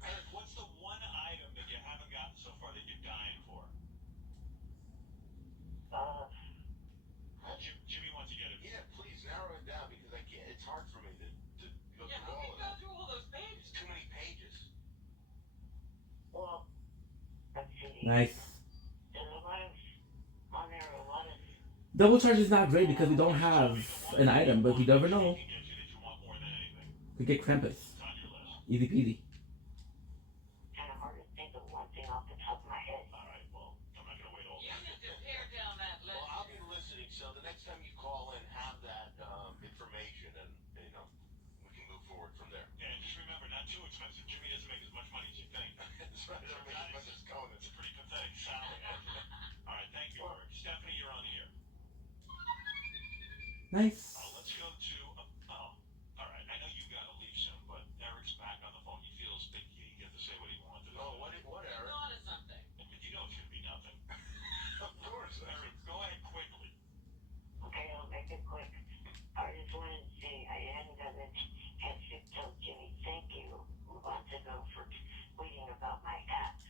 Eric, what's the one item that you haven't gotten so far that you're dying for? Jimmy wants to get it. Yeah, please narrow it down because I can't. It's hard for me to go Yeah, through who all can of go that. through all those pages? It's too many pages. Well, let's see. Nice. There's a lot of, on there, a lot of, Double charge is not great because we don't have an item, but you never know. Can get you that you want more than anything. We get Krampus. It's on your list. Easy peasy. kind of hard to think of one thing off the top of my head. All right, well, I'm not going to wait all You day. need to pare down that Well, list. I'll be listening. So the next time you call in, have that information, and we can move forward from there. Yeah, just remember, not too expensive. Jimmy doesn't make as much money as you think. That's right. I mean, as much as Conan. It's a pretty pathetic salary. All right, thank you, Eric. Stephanie, you're on here. Nice. Let's go to. All right. I know you got to leave soon, but Eric's back on the phone. He feels that he gets to say what he wanted. Oh, what, You're Eric? on to something. You know it's going to be nothing. Of course. Eric, go ahead quickly. Okay, I'll make it quick. I just wanted to say I hadn't done it. Had to tell Jimmy thank you months ago for tweeting about my app.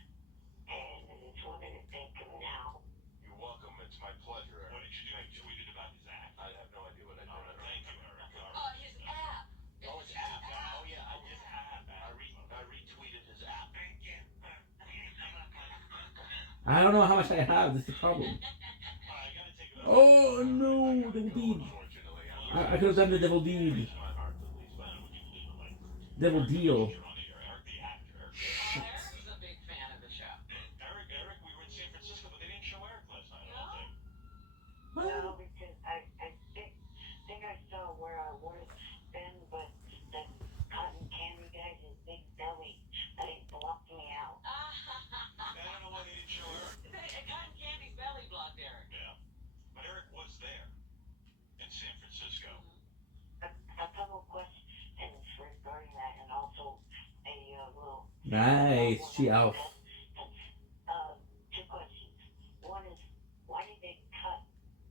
And I just wanted to thank him now. You're welcome. It's my pleasure, Eric. What did you do? You tweeted about his act. I have no idea what I did. All right, thank you, Eric. His app. Oh, his app. Oh, yeah. I retweeted his app. Thank you. I don't know how much I have. This is the problem. Oh no, Devil Deed. Unfortunately, I could have done the Devil Deed. my heart to leave. Devil Deal. Eric, the actor. Shit. Eric was a big fan of the show. Eric, we were in San Francisco, but they didn't show Eric last night, I don't think. No, because I think I saw where I would have been, but the cotton candy guy, his big belly, they blocked me out. I don't know why they didn't show Eric. Cotton Candy's Nice. She out. Two questions. One is, why did they cut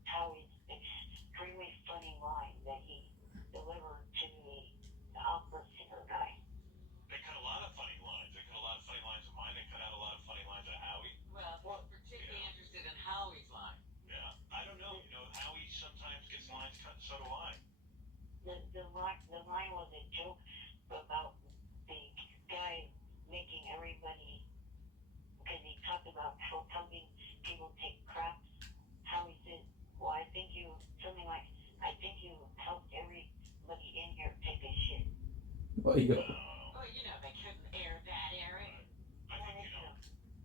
Howie's extremely funny line that he delivered to the opera singer guy? They cut a lot of funny lines. They cut a lot of funny lines of mine. They cut out a lot of funny lines of Howie. Well, he's particularly interested in Howie's line. Yeah. I don't know. You know, Howie sometimes gets lines cut, and so do I. The line was a joke about the guy making everybody, because he talked about how helping people take craps. How he said, well, I think you helped everybody in here take a shit. Oh, you go. Well, you know, they couldn't air that, Eric.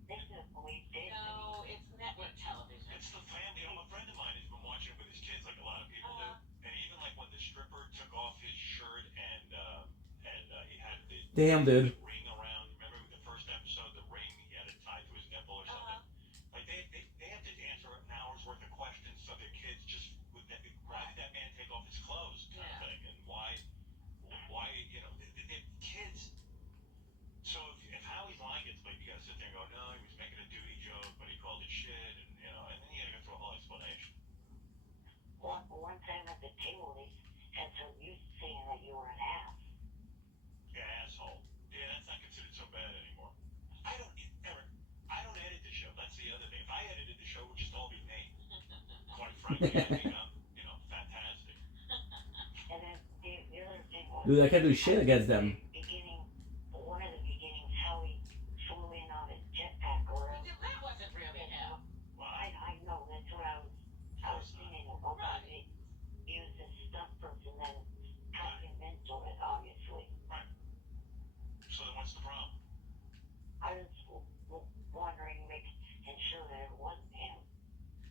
They should have believed it. No, it's network television. It's the family. You know, a friend of mine has been watching it with his kids, like a lot of people do. And even like when the stripper took off his shirt and he had the Damn, dude. ring around. Remember the first episode, the ring he had it tied to his nipple or something. Like they have to answer an hour's worth of questions, so their kids just would why did that man take off his clothes kind of thing, and why you know the kids. So if Howie's line gets played, you gotta sit there and go, no, he was making a duty joke, but he called it shit, and you know, and then you gotta go through a whole explanation. One time at the table, they had some you saying that you were an ass. Yeah, asshole. Yeah, that's not considered so bad anymore. Eric, I don't edit the show. That's the other thing. If I edited the show, it would just all be me. Quite frankly, I think I'm, you know, fantastic. And then the other thing was, Dude, I can't do shit against them. one of the beginnings, Howie flew in on a jetpack or That wasn't really him. I know, that's what I was thinking about. He was a stunt person, then kind of mental it, obviously. Right. So then what's the problem? I was wondering, making sure that it wasn't him,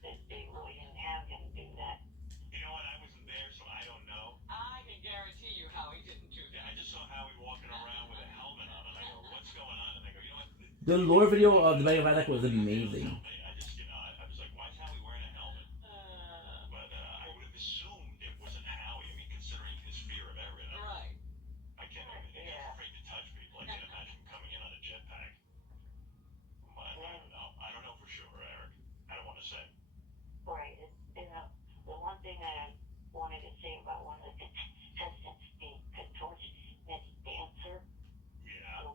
that they really didn't have him do that. You know what? I wasn't there, so I don't know. I can guarantee you Howie didn't do Yeah, that. I just saw Howie walking around with a helmet on, and I go, what's going on? And I go, you know what? The lore video of the Megamantic was amazing. I just, you know, I was like, why is Howie wearing a helmet? But I would have assumed it wasn't Howie. I mean, considering his fear of everything. Right. I can't imagine. He's afraid to touch people. I can't imagine him coming in on a jetpack. But I don't know. I don't know for sure, Eric. I don't want to say. Right. And the one thing that I wanted to say about one of the contestants, the contortionist dancer, Yeah. the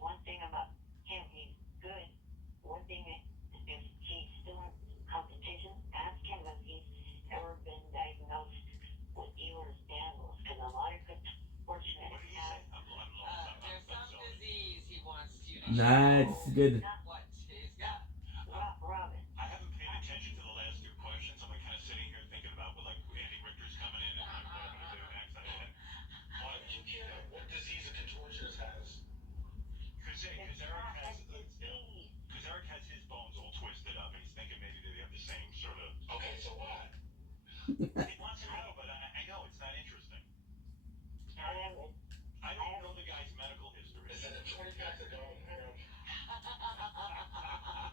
one thing about him, he's good. One thing is, if he's still in competition, ask him if he's ever been diagnosed with Ehlers-Danlos, because a lot of contortionists have. There's some disease he wants you to Nice, good. what he's got. Robin. I haven't paid attention to the last two questions. I'm like kind of sitting here thinking about what, like, Andy Richter's coming in and like, what I'm going to do next. Why would you care what disease a contortionist has? Because Eric has his bones all twisted up, and he's thinking maybe they have the same sort of. Okay, so what? He wants to know, but I know it's not interesting. I don't know the guy's medical history. Is it a 20-pack to go?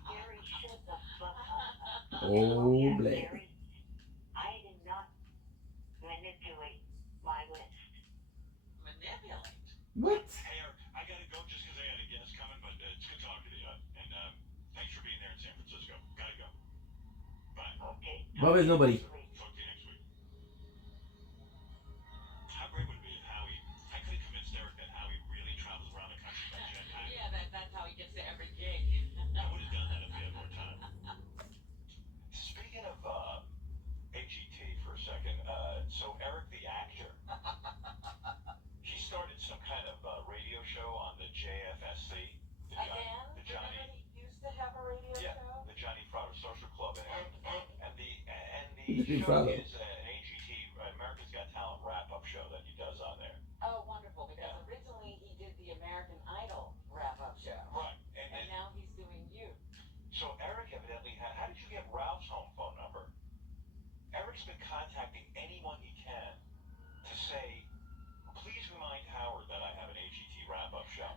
Gary, shut the fuck up. Oh, Blake. Gary, I did not manipulate my list. Manipulate? What? Hey, Eric, I gotta go just because I got a guest coming, but it's good talking to you. And thanks for being there in San Francisco. Gotta go. Bye. Okay. Why is nobody? Talk to you next week. How great would it be if I could have convinced Eric that Howie really travels around the country by jetpack. Yeah, that's how he gets to every gig. I would have done that if we had more time. Speaking of AGT for a second, so Eric the actor, he started some kind of radio show on the JFSC. The Johnny. He used to have a radio show? The Johnny Frauder Social Club, and the Johnny show Frauder. is an AGT, America's Got Talent wrap-up show that he does on there. Oh, wonderful, because originally he did the American Idol wrap-up show. Right. And now he's doing you. So Eric evidently how did you get Ralph's home phone number? Eric's been contacting anyone he can to say, please remind Howard that I have an AGT wrap-up show.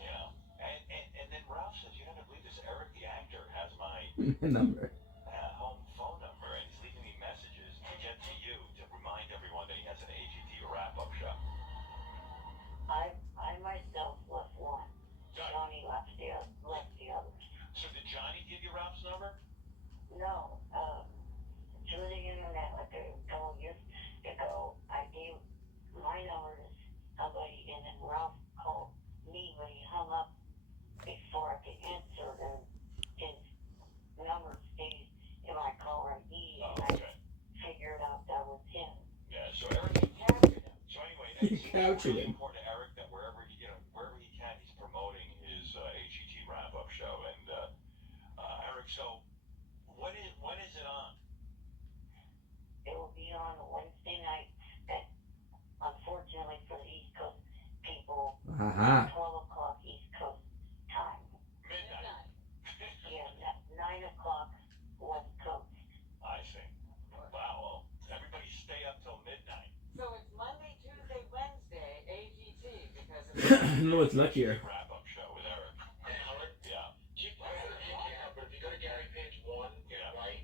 You know, and then Ralph says, you have to believe this, Eric the actor has my Number. home phone number, and he's leaving me messages to get to you to remind everyone that he has an AGT wrap-up show. I myself left one. So Eric captured him. So anyway, it's Captured really him. important to Eric that wherever he can, he's promoting his AGT wrap-up show. And Eric, so when is it on? It will be on Wednesday night at, unfortunately for the East Coast people, 12 o'clock East Coast time. Midnight. Yeah, 9 o'clock West Coast. I see. Wow, well, everybody stay up till midnight. So it's Monday, Tuesday, Wednesday, AGT, because it's No, it's luckier. Wrap-up show with Eric. Howard? Yeah. Keep playing it in here, but if you go to Gary page 1, right,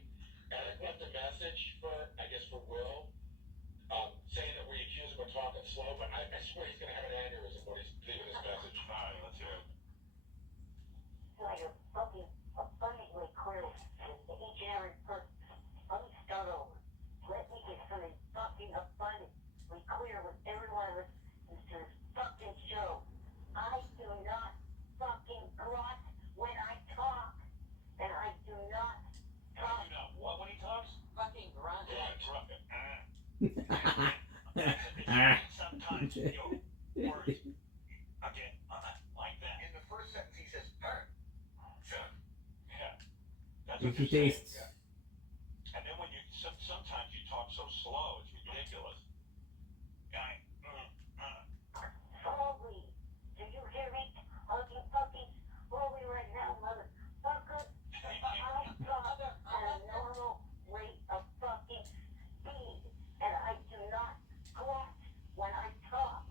Eric left a message for, I guess, for Will, saying that we accuse him of talking slow, but I swear he's going to have an aneurysm when he's leaving his message. All right, let's hear it. Like a fucking abundantly clear with each and every person. Let me start over. Let me get something fucking abundantly clear with every one of us into this fucking show. I do not fucking grunt when I talk. And I do not talk. You know what when he talks? fucking grunt. Yeah, grunt. Sometimes your words again like that. In the first sentence, he says, "Eric." Yeah. That's If what he you're saying. tastes. And then when you sometimes you talk so slow, it's ridiculous. Slowly. Do you hear me? Fucking slowly right now, motherfucker. I talk at a normal rate of fucking speed. And I do not grunt when I talk.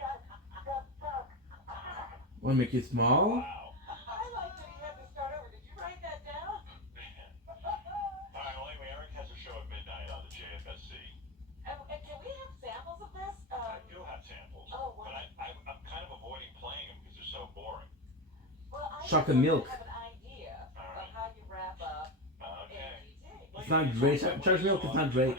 Shut the fuck up. Want to make you small? Wow. I like that he had to start over. Did you write that down? All right, well, anyway, Eric has a show at midnight on the JFSC. And can we have samples of this? I do have samples, Oh, but I'm kind of avoiding playing them because they're so boring. Well, I Chocolate just milk. have an idea of how you wrap up Okay. AGT. It's not great. Chocolate milk is not great.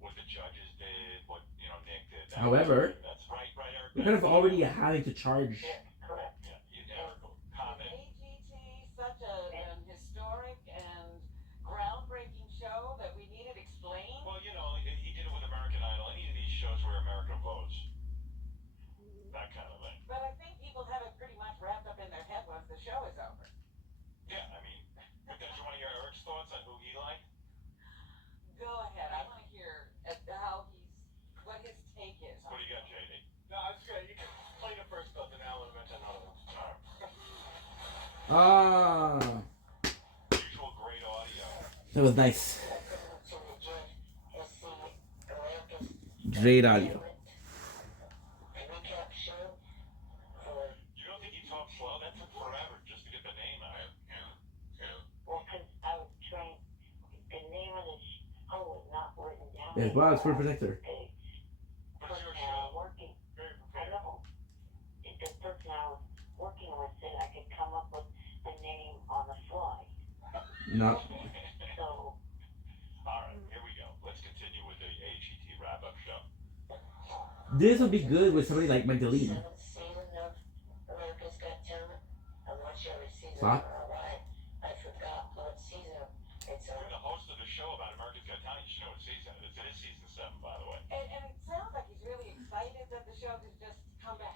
What the judges did, what Nick did. However, That's right, Eric. we're kind of already having to charge. Correct. Yeah, Eric will comment. AGT, such an historic and groundbreaking show that we needed explained. Well, he did it with American Idol. Any of these shows where America votes. That kind of thing. But I think people have it pretty much wrapped up in their head once the show is over. Yeah, I mean, but don't you want to hear Eric's thoughts on who he liked? Go ahead. I want to hear what his take is. What do you got, JD? No, it's good. You can play the first clip, and now I'm going to mention another one. Usual great audio. That was nice. Great audio. You don't think he talked slow? That took forever just to get the name out. Well, because I was trying, the name of the show was not written down. Yes, wow, it's for protector. What's your show? Working. Very I prepared. know. The person I was working with said I could come up with the name on the fly. No. So, All right, here we go. Let's continue with the AGT wrap-up show. This would be good with somebody like Magdalene. seventh season of America's Got Talent. I watch every season. What? I forgot what season it's You're on. the host of the show about America's Got Talent. You should know what season it is. It is season 7, by the way. And it sounds like he's really excited that the show has just come back.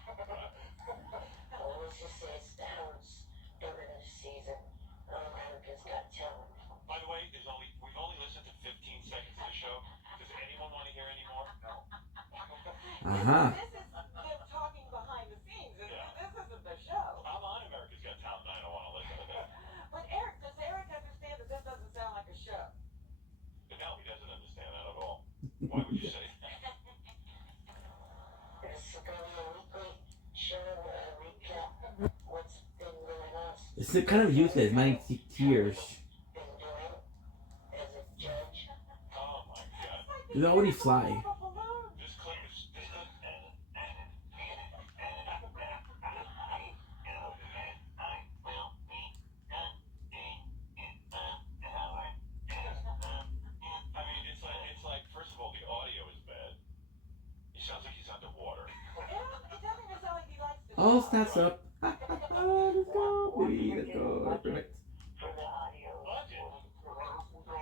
Well, let's just say it's the Howard's 3rd season of America's Got Talent. By the way, we've only listened to 15 seconds of the show. Does anyone want to hear any more? No. Uh-huh. This is them talking behind the scenes. And Yeah. This isn't the show. I'm on America's Got Talent, and I don't want to listen to that. But does Eric understand that this doesn't sound like a show? No, he doesn't understand that at all. Why would you say that? It's going to be a weekly show where I recap what's been going on. It's kind of useless, many tears. Been doing as a judge. Oh my God. They already fly. This clip is. I mean, it's like. First of all, the audio is bad. He sounds like he's underwater. It doesn't even sound like he likes the All show. snaps up. Oh, let's go, baby. Let's go. Perfect. For the audio. Budget.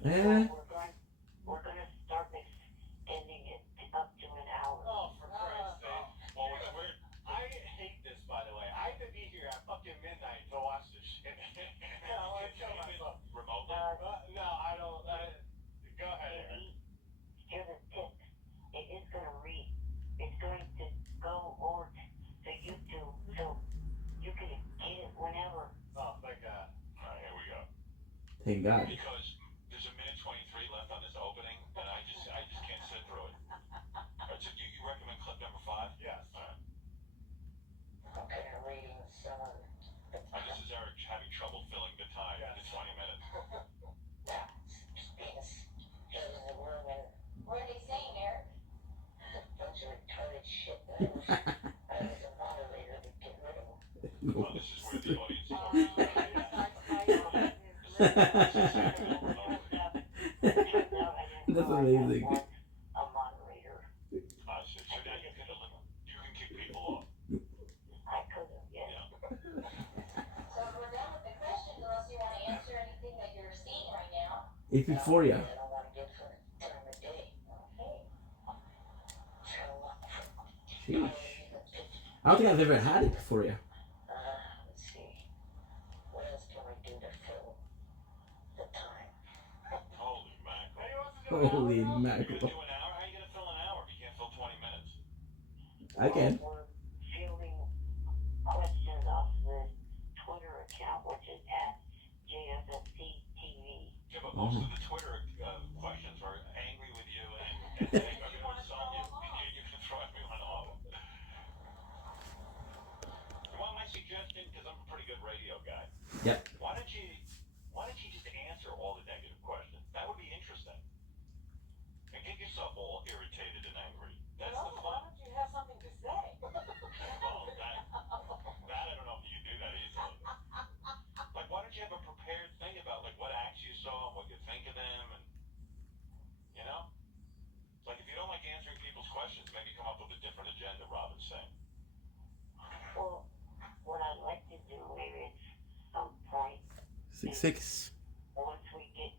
We're going to start extending it up to an hour. Oh, for Christ's sake. Well, it's weird. I hate this, by the way. I have to be here at fucking midnight to watch this shit. Yeah, I want to kill myself. Remotely? No, I don't. Go ahead, Aaron. Here's a tip. It is going to read. It's going to go over to YouTube, so you can get it whenever. Oh, thank God. All right, here we go. Thank God. Because there's a minute 23 left on this opening, and I just can't sit through it. All right, so you recommend clip number 5? Yes. All right. Okay, I'm reading someone. This is Eric having trouble filling the time. Yes. It's 20 minutes. What are they saying, Eric? A bunch of retarded shit. I was a moderator to get rid of them. Well, this is where the audience That's amazing. A moderator. So now you can kick people off. I could have, yeah. So we're done with the questions unless you want to answer anything that you're seeing right now. It's Euphoria. I don't want to get for time of day. Okay. Sheesh. I don't think I've ever had it before, yeah. Let's see. What else can we do to fill the time? Holy mackerel. Holy You're going to mackerel. do an hour? How are you going to fill an hour if you can't fill 20 minutes? I can. We're fielding questions off the Twitter account, which is at JFSC TV. Yeah, but most of the Twitter questions are angry with you and they are going to insult you. You can throw everyone off. You want my suggestion? Because I'm a pretty good radio guy. Yep. Why don't you just answer all the negative questions? That would be interesting. And get yourself all irritated and angry. That's the Why fun. don't you have something to say? Well, that I don't know if you can do that easily. Like, why don't you have a prepared thing about like what acts you saw and what you think of them, and you know, like if you don't like answering people's questions, maybe come up with a different agenda. Robin's saying. Well, what I'd like to do maybe at some point, 6-6. once we get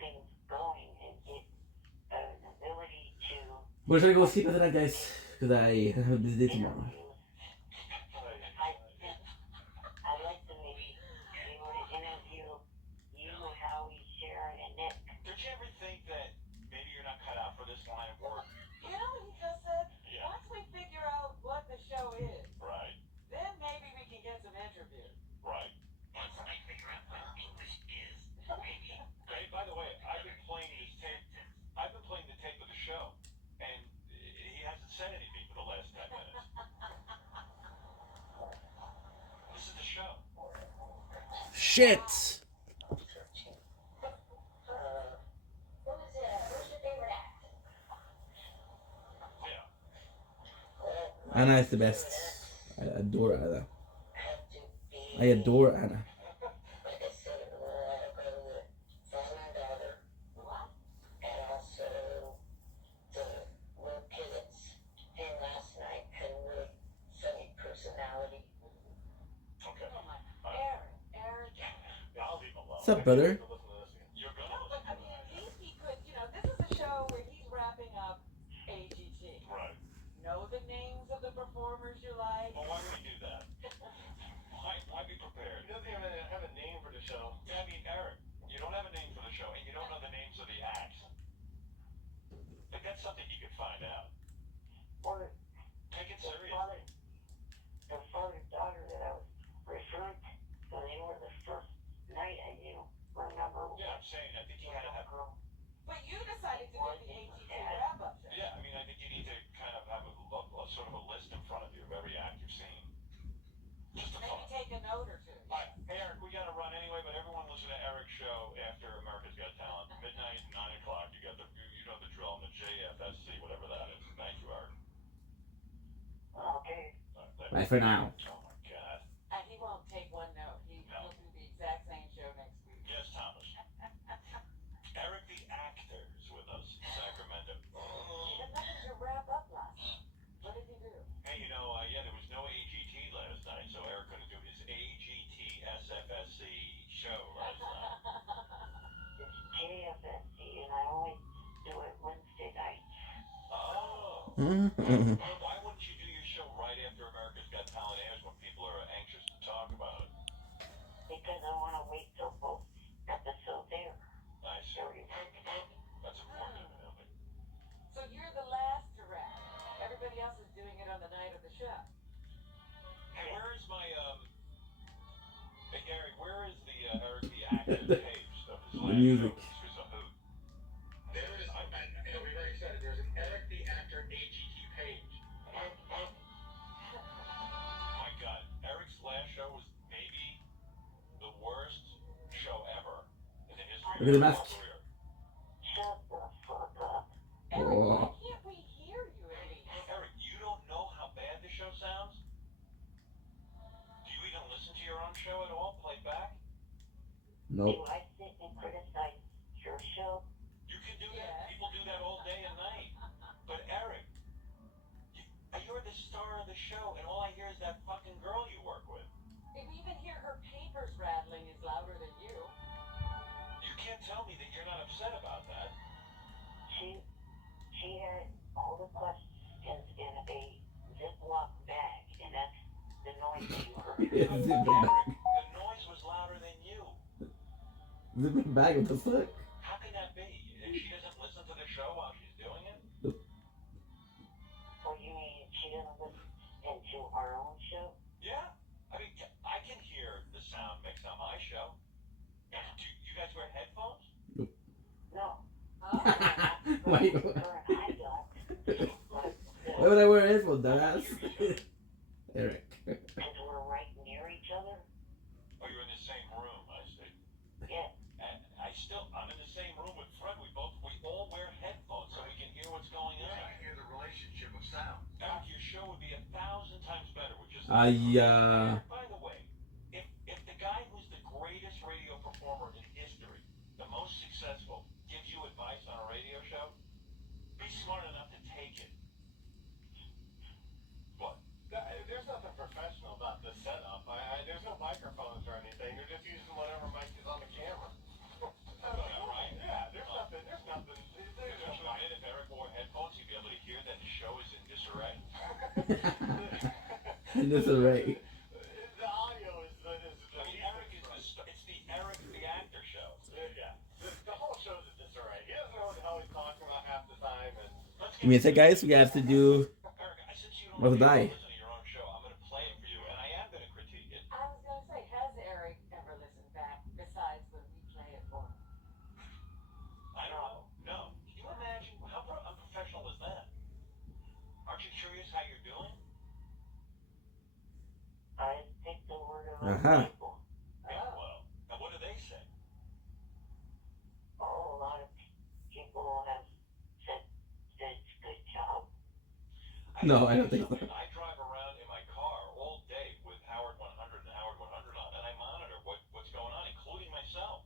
things going and get an ability to We're trying to go sleep after that, guys, because I have a busy day tomorrow. I'd like to maybe be able to interview you, Howie, Sharon, and Nick. Did you ever think that maybe you're not cut out for this line of work? You know what he just said? Yeah. Once we figure out what the show is, Right. then maybe we can get some interviews. Right. Once I figure out what English is, maybe. Hey, by the way, I've been playing this tape. I've been playing the tape of the show, and he hasn't said anything for the last 10 minutes. This is the show. Shit! Who's your favorite act? Yeah. Anna is the best. I adore Anna. I adore Anna. Like I said, I go to the father and daughter, and also the Will Pivots. And last night had a really funny personality. Okay. Eric. I'll leave him alone. What's up, brother? You're gonna No, but listen. I mean, he could, this is a show where he's wrapping up AGT. Right. Know the names of the performers you like. Well, why would he do that? Why be prepared? He doesn't even have a name for the show. Yeah, I mean, Eric, you don't have a name for the show, and you don't know the names of the acts. Like, that's something you could find out. Or Take it the seriously. father and daughter that I was referring to, so they were the first night I knew. Remember? Yeah, I'm saying, I think you gotta have. But you decided to do the AGT wrap-up show. Yeah, I mean, I think you need to kind of have a sort of a list in front of you of every act you've seen. Just a Maybe thought. take a note or two. All right, Eric, we gotta run anyway, but everyone listen to Eric's show after America's Got Talent. Midnight, 9 o'clock. You know the drill on the JFSC, whatever that is. Thank you, Eric. Okay. All right, Bye for now. Oh my God. And he won't take one note. He'll do the exact same show next week. Yes, Thomas. Eric the actor is with us, Sacramento. He had nothing to wrap up last night. What did he do? Hey, yeah, there was no AGT last night, so Eric couldn't do his AGT SFSC show last night. It's JFSC Mm-hmm. Why wouldn't you do your show right after America's Got Talent airs when people are anxious to talk about it? Because I want to wait till both episodes air. I see. That's important to know. So you're the last to wrap. Everybody else is doing it on the night of the show. Hey, where is my Hey Gary, where is the Eric the actor page of his last music. show? This was a hoot. There is, and we've already said it, there's an Eric the Actor AGT page. My God, Eric's last show was maybe the worst show ever in the history Look at the of mask. his career. Shut the fuck up. Eric, Oh. why can't we hear you at least? Eric, you don't know how bad the show sounds? Do you even listen to your own show at all, played back? Nope. Do I sit and criticize your show? You can do that. People do that all day and night. But Eric, you're the star of the show, and all I hear is that fucking girl you work with. If we even hear her papers rattling is louder than you. You can't tell me that you're not upset about that. She had all the questions in a Ziploc bag, and that's the noise that you heard. Yeah, zip it Eric, back. the noise was louder than you. Zip it back. What the fuck? How can that be? If she doesn't listen to the show while she's doing it? Or you mean she doesn't listen into our own show? Yeah. I mean, I can hear the sound mix on my show. Do you guys wear headphones? No. Why? Why would I wear headphones, dumbass? Eric. Because we're right near each other? Oh, you're in the same room, I see. Yeah. And I'm in the same room with Fred. We all wear headphones so we can hear what's going on. I hear the relationship of sound. Eric, your show would be 1,000 times better with just. By the way, if the guy who's the greatest radio performer in history, the most successful, gives you advice on a radio show, be smart enough to take it. What? There's nothing professional about this setup. There's no microphones or anything. You're just using whatever mic is on the camera. Right? Yeah, there's nothing. If Eric wore headphones, you'd be able to hear that the show is in disarray. In disarray. The audio is I mean, Eric is it's the Eric the Actor show. yeah. The whole show's in disarray. He doesn't know what the hell he's talking about half the time. And Give me a sec, guys. We have to do. Eric, since you What's don't the die? listen to your own show, I'm going to play it for you, and I am going to critique it. I was going to say, has Eric ever listened back besides when we play it for him? I don't know. No. Can you imagine how unprofessional is that? Aren't you curious how you're doing? I think the word of Uh-huh. people. Yeah, well. And what do they say? Oh, a lot of people have said that it's a good job. No, I don't think so. I drive around in my car all day with Howard 100 and Howard 100 on, and I monitor what's going on, including myself.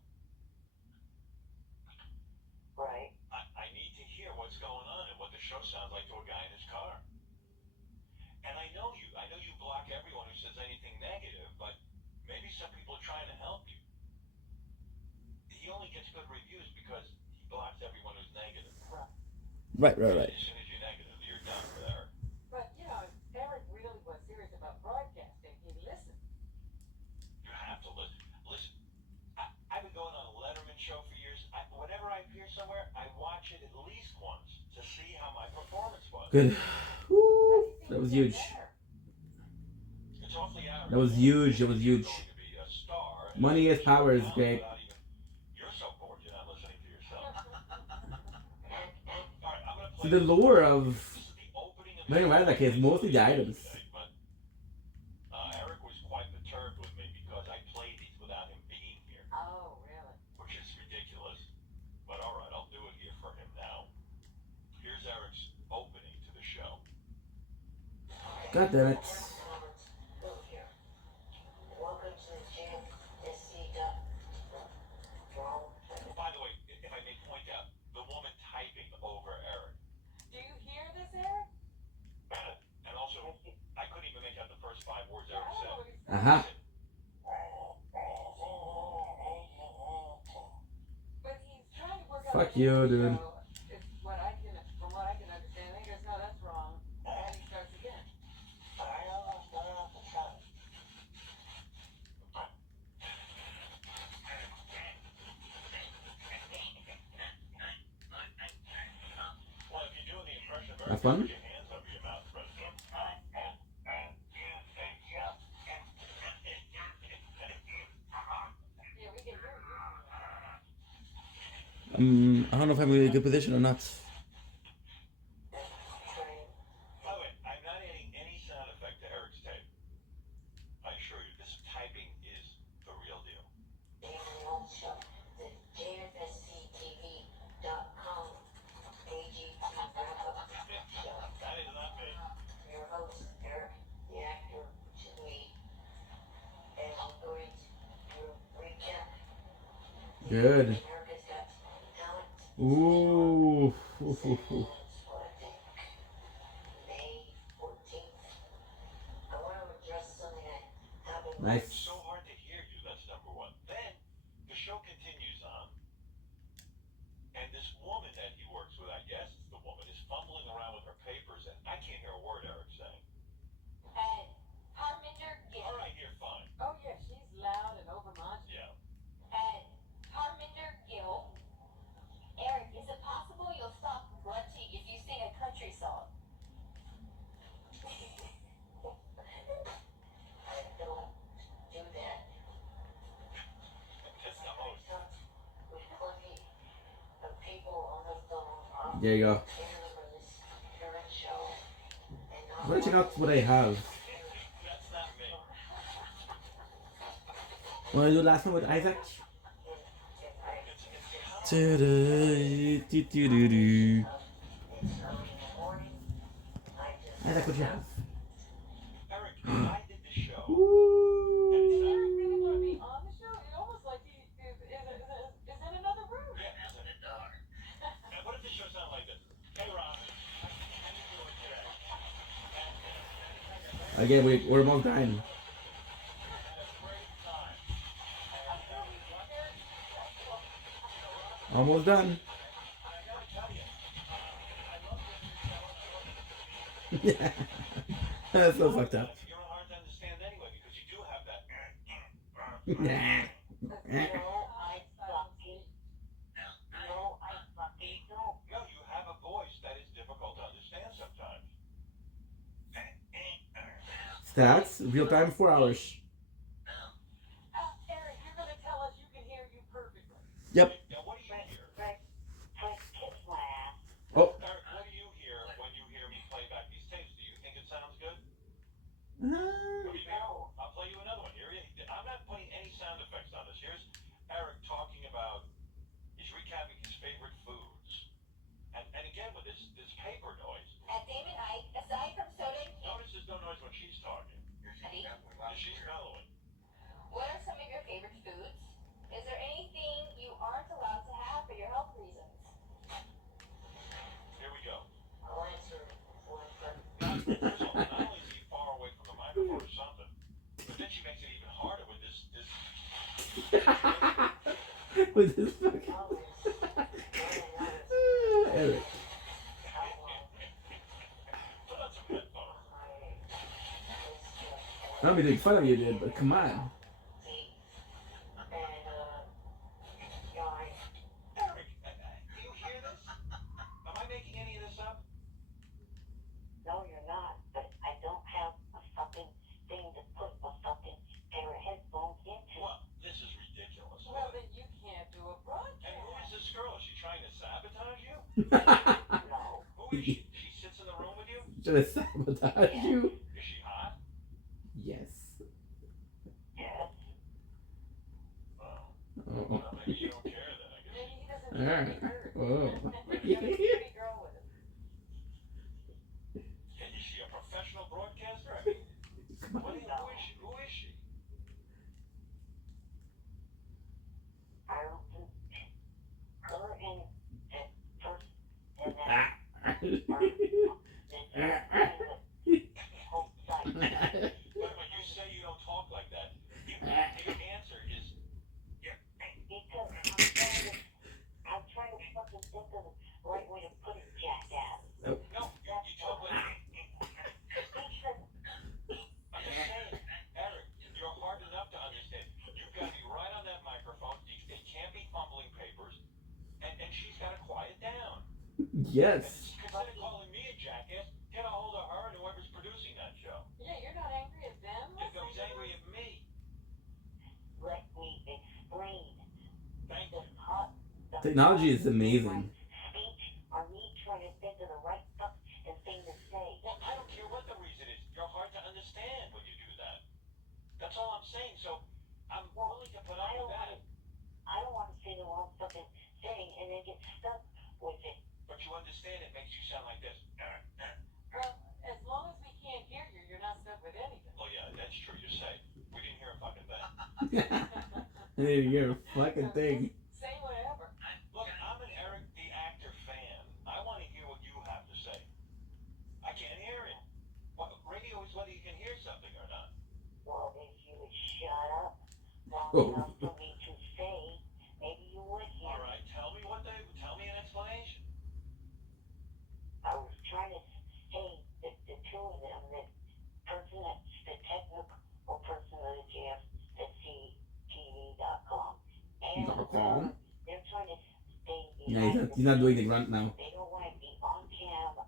Right. I need to hear what's going on and what the show sounds like to a guy in his car. And I know you block everyone who says anything negative, but maybe some people are trying to help you. He only gets good reviews because he blocks everyone who's negative. Right. As soon as you're negative, you're done with Eric. But, you know, if Eric really was serious about broadcasting, he'd listen. You have to listen. Listen, I've been going on a Letterman show for years. Whenever I appear somewhere, I watch it at least once to see how my performance was. Good. Woo. That was huge. It's awfully average. That was huge. That was huge. Going to be a star. Money is power is great. You're so bored you're not listening to yourself. All right, I'm gonna So play the lore of this is the opening of Mega Man that is mostly the items. But Eric was quite perturbed with me because I played these without him being here, Oh, really? which is ridiculous. But all right, I'll do it here for him now. Here's Eric's opening to the show. God damn it. Welcome to the gym. By the way, if I may point out, the woman typing over Eric. Do you hear this, Eric? And also, I couldn't even make out the first 5 words Eric said. Uh-huh. But he's trying to work out Fuck the you, show. dude. From what I can understand, he goes, no, that's wrong. fun. I don't know if I'm in a good position or not. By the way, I'm not adding any sound effect to Eric's tape. I assure you, this typing is the real deal. JFSCTV.com AGT wrap-up show. That is not me. Your host, Eric, the actor, Chewie, and I'm going to recap Good. America's Got Talent. Ooh. May 14th. I want to address something that happened. Nice. So hard to hear you, that's number one. Then, the show continues on, and this woman that he works with, I guess it's the woman, is fumbling around with her papers, and I can't hear a word Eric's saying. And Harminder Gill. All right, you're fine. Oh, yeah, she's loud and overmodulated. Yeah. And Harminder Gill. Eric, is it possible you'll stop grunting if you sing a country song? I don't do that. It's the host. With plenty of people on the phone. There you go. For this current show. And I'm gonna check out what I have. That's not me. Wanna do the last one with Isaac? Isaac, what you have? Eric, I did the show. Does Eric really want to be on the show? It's almost like he is in another room. Yeah, it's in the dark. And what if the show sounded like this? Hey, Rob. How you doing today? Again, we're almost done. Almost done. That's so fucked up. You're hard to understand anyway because you do have that. No, you have a voice that is difficult to understand sometimes. Stats, real time, 4 hours. Eric, you're going to tell us you can hear you perfectly. Yep. Now, what do you hear? Oh. Eric, what do you hear when you hear me play back these tapes? Do you think it sounds good? I'll play you another one. Here, I'm not putting any sound effects on this. Here's Eric talking about, he's recapping his favorite foods. And again, with this paper noise. And David Icke, aside from soda and candy, Notice there's no noise when she's talking. She's mellowing. what are some of your favorite foods? Is there anything you aren't allowed to have for your health reasons? Here we go. I'll answer one part. Not only is he far away from the microphone or something, but then she makes it even harder with this. With this fucking. Eric. Put on some headphones. Not me making fun of you, dude, but come on. Eric, do you hear this? Am I making any of this up? No, you're not. But I don't have a fucking thing to put a fucking pair of headphones into. Well, this is ridiculous. Well, then you can't do a And broadcast. who is this girl? Is she trying to sabotage you? No. Who is she? She sits in the room with you? Should I sabotage you? Is she hot? Yes. Yes. Well, Oh. maybe you don't care then, I guess. Maybe he doesn't Alright. need her. Oh. Maybe he's got a pretty girl with him. And is she a professional broadcaster? I mean, who is she? Who is she? I don't think her and that person and that Wait, when you say you don't talk like that, your answer is because I'm trying to fucking think of the right way to put it, jackass. no. You talk like. I'm just saying, Eric, you're hard enough to understand. You've got to be right on that microphone. It can't be fumbling papers, and she's got to quiet down. Yes. Instead of calling me a jackass, Technology is amazing. Speech or me trying to think of the right fucking thing to say. Well, I don't care what the reason is. You're hard to understand when you do that. That's all I'm saying. So I'm willing to put up with that. I don't want to say the wrong fucking thing and then get stuck with it. But you understand it makes you sound like this. Well, as long as we can't hear you, you're not stuck with anything. Oh yeah, that's true. You say. We didn't hear a fucking thing. You're a fucking thing. Say whatever. Look, I'm an Eric the Actor fan. I want to hear what you have to say. I can't hear it. Radio is whether you can hear something or not. Well, if you would shut up long enough for me to say, maybe you would hear. All right, tell me an explanation. I was trying to say that the two of them, the person that's the technical person of the GF, the CTV.com, and they're trying to stay behind He's not doing the grunt now. They don't want to be on cam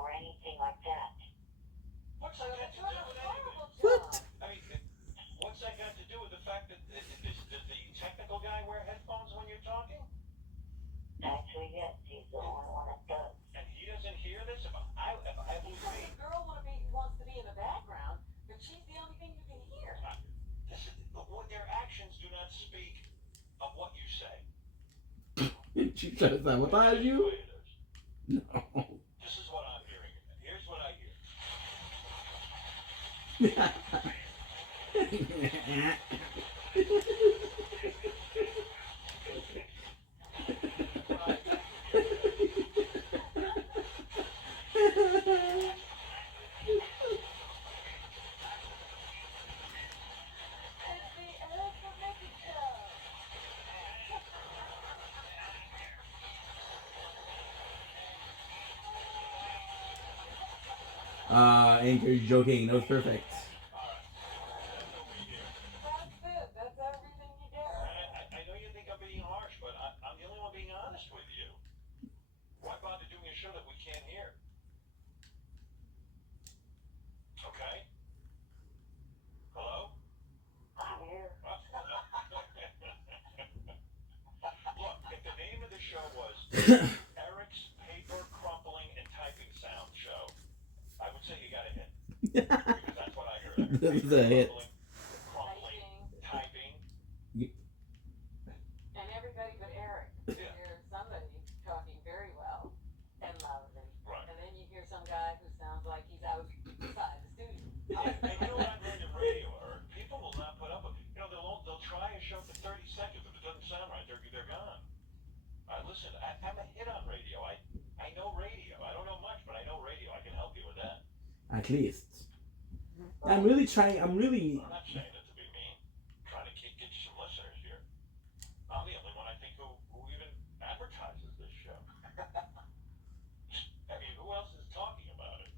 or anything like that. What's that got to do with anything? What? I mean, what's that got to do with the fact that does the technical guy wear headphones when you're talking? Actually, yes, he's the only one that does. And he doesn't hear this? If I lose me. The girl wants to be in the background, but she's the only thing you can hear. Their actions do not speak of what you say. She tries to sabotage you? No. This is what I'm hearing. Here's what I Anchor's joking. That was perfect. That's it. That's everything you get. I know you think I'm being harsh, but I'm the only one being honest with you. Why bother doing a show that we can't hear? Okay? Hello? I'm here. Look, if the name of the show was Eric's Paper Crumpling and Typing Sound Show, I would say you got a hit. Because that's what I heard. That was a hit. Crumpling, typing. And everybody but Eric. You hear somebody talking very well and loudly. Right. And then you hear some guy who sounds like he's outside the studio. And you know what I've learned in radio, Eric? People will not put up with it. You know, they'll try a show for 30 seconds. If it doesn't sound right, they're gone. Listen, I'm a hit on radio. I know radio. I don't know much, but I know radio. I can help you with that. At least. I'm really trying. I'm not saying it to be mean. I'm trying to get you some listeners here. I'm the only one I think who even advertises this show. I mean, who else is talking about it?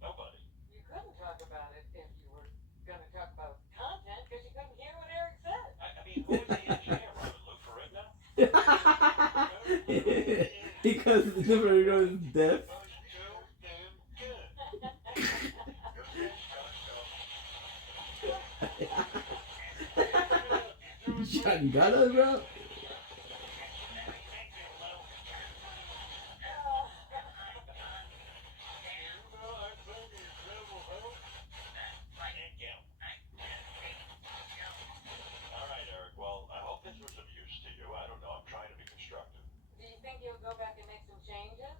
Nobody. You couldn't talk about it if you were going to talk about content because you couldn't hear what Eric said. I mean, who is the engineer running? Lou Ferrigno? Because never goes deaf. John Gala, bro. Alright, Eric, well, I hope this was of use to you. I don't know, I'm trying to be constructive. Do you think you'll go back and make some changes?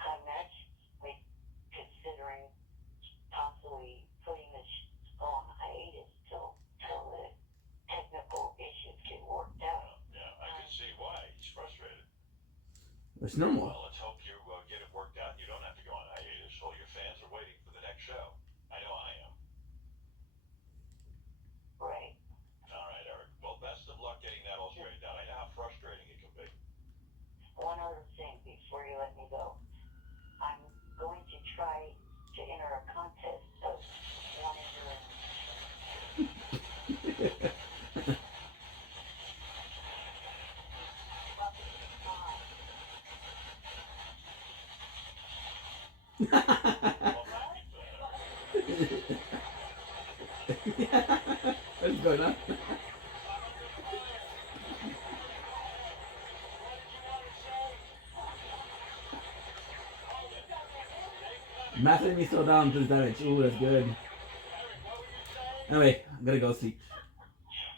I'm actually considering possibly putting this on hiatus till the technical issues get worked out. Yeah, I can see why. He's frustrated. It's normal. Well, let's hope you get it worked out and you don't have to go on hiatus while your fans are waiting for the next show. I know I am. Right. Alright, Eric. Well, best of luck getting that all straightened out. I know how frustrating it can be. One other thing before you let me go. I'm going to try to enter a contest of wanting to Matt let me slow down to the damage. Ooh, that's good. Anyway, I'm gonna go sleep.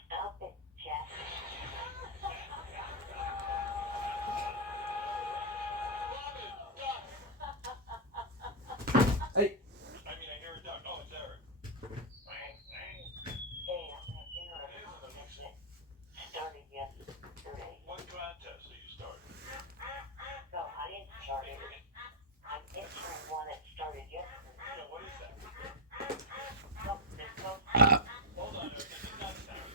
Stop it, Jack. Hey. I mean, I hear a duck. Oh, it's Eric. Started yesterday. What contest are you starting? No, I didn't start it. I'm entering one that started yesterday. Yeah, what is that? Look, there's no Hold on, Eric. This is not sound.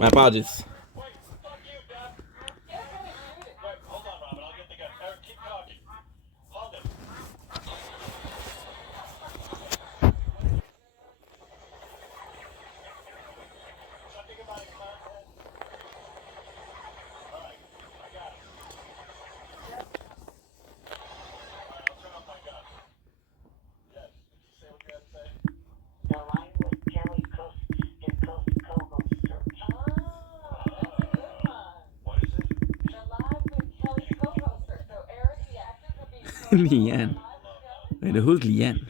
My apologies. Wait, fuck you, Duck. Wait, hold on, Robin. I'll get the gun. Eric, keep talking. Hold it. Something about a contest? All right, I got it. All right, I'll turn off my gun. Yes, did you say what you had to say? The line with Kelly Coast to Coast co-hoster. What is it? The live with Kelly co-hoster. So Eric, the actor, could be Leanne. Wait, who's Leanne?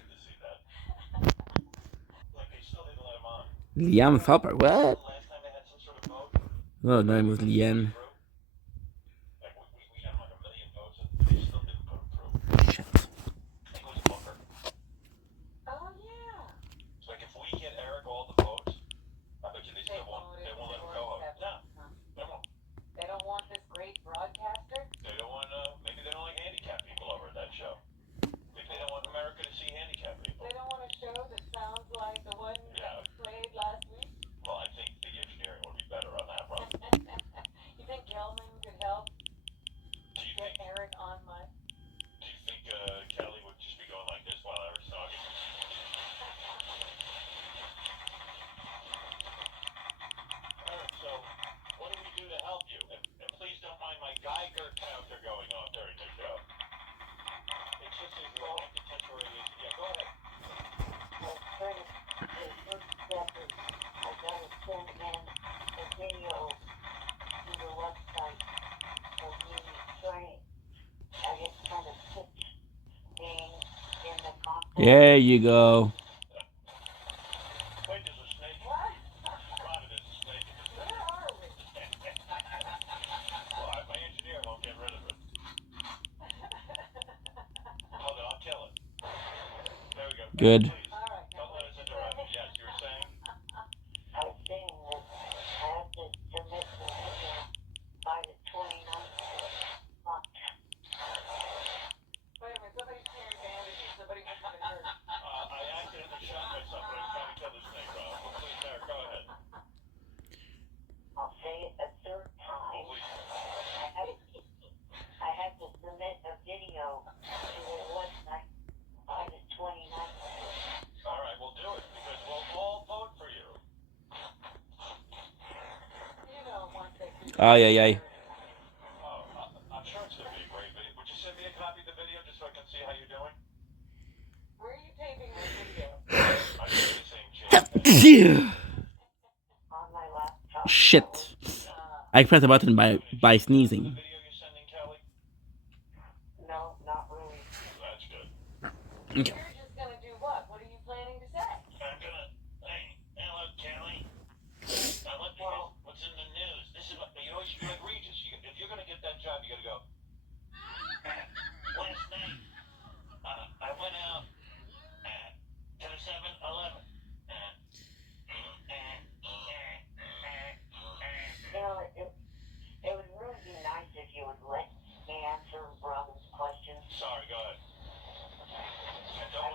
Like they still didn't let him on. Liam Falper. What? Last time they had some sort of vote. Oh, no, it was Leanne. Like we had like 1 million votes and they still didn't put him through. Shit. I think it was Booker. Oh yeah. So like if we get Eric all the votes, I bet you they still won't. They won't let him go. No, they won't. They don't want this great broadcaster. They don't want. Maybe they don't like handicapped people over at that show. Maybe they don't want America to see handicapped people. They don't want a show that sounds like the one that was played last week. Well, I think the engineering would be better on that one. You think Gelman could help Do you get think? Eric on my? Do you think Kelly would just be going like this while Eric's talking? Eric, so what do we do to help you? And please don't mind my Geiger counter going off during the show. It's just a temporary. Yeah, go ahead. Well, first, the first step is I gotta send in a video to the website of me trying. I just kind of put being in the cockpit. There you go. Wait, there's a snake. What? Robin, there's a snake in the Where are we? Well, my engineer won't get rid of it. Hold on, I'll kill it. There we go. Good. Please, don't let us interrupt you. Yes, you were saying? I was saying that I have to submit the video by the 29th month. Wait a minute, somebody's tearing bandages. Somebody must have been hurt. I accidentally shot myself when I was trying to kill the snake, Rob. But please, Eric, go ahead. I'll say it a third time. I have to submit a video to the website by the 29th. All right, we'll do it because we'll all vote for you. You know, once they do. Ay, ay, ay. Oh, I'm sure it's going to be a great video. Would you send me a copy of the video just so I can see how you're doing? Where are you taping this video? I'm doing the same change. On my laptop. Shit. I pressed the button by sneezing. The video you're sending, Kelly? No, not really. That's good. Okay. You're just gonna do what? What are you planning to say? I'm gonna. Hey, hello, Kelly. Let me know what's in the news. This is what you always do. Egregious. If you're gonna get that job, you gotta go. Last night, I went out to the 7-Eleven. You know, it would really be nice if you would let me answer Robin's questions. Sorry, go ahead. And don't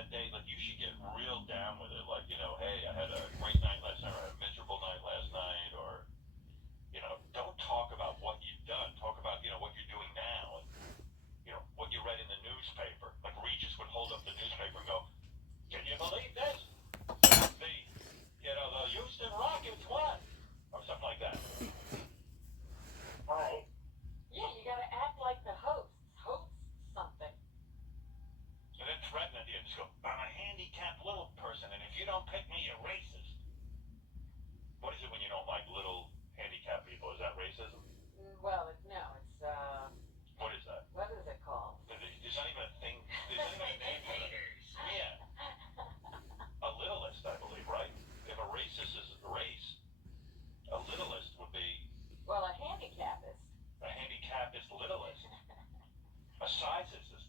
that date, like, you should get real down with it. Like, you know, hey, I had a great night last night, or I had a miserable night last night, or, you know, don't talk about what you've done. Talk about, you know, what you're doing now, and, you know, what you read in the newspaper. Like, Regis would hold up the newspaper and go, can you believe this? The, you know, the Houston Rockets won, or something like that. Right. Yeah, you gotta act like the host. Host something. And then threaten at the end. Just go, I'm a handicapped little person, and if you don't pick me, you're racist. What is it when you don't like little handicapped people? Is that racism? Well, no, it's, What is that? what is it called? There's not even a thing. There's not even a name for it. Yeah. A littlest, I believe, right? If a racist is a race, a littlest would be Well, a handicapist. a handicapped is littlest. A sizeist.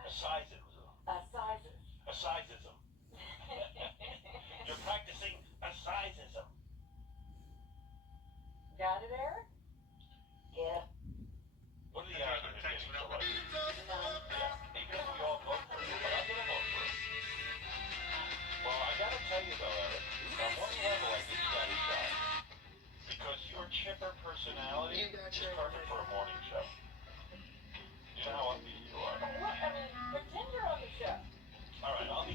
A sizeism. A sizes. A sizeism. You're practicing a sizeism. Got it, Eric? Yeah. What are the odds of it getting selected? Yeah, even if we all vote for it, but I'm gonna vote for it. Well, I gotta tell you though, Eric, on one level I think you got a shot. Because your chipper personality is perfect for a morning show. You know how upbeat you are. What? I mean, pretend you're on the show. Alright, I'll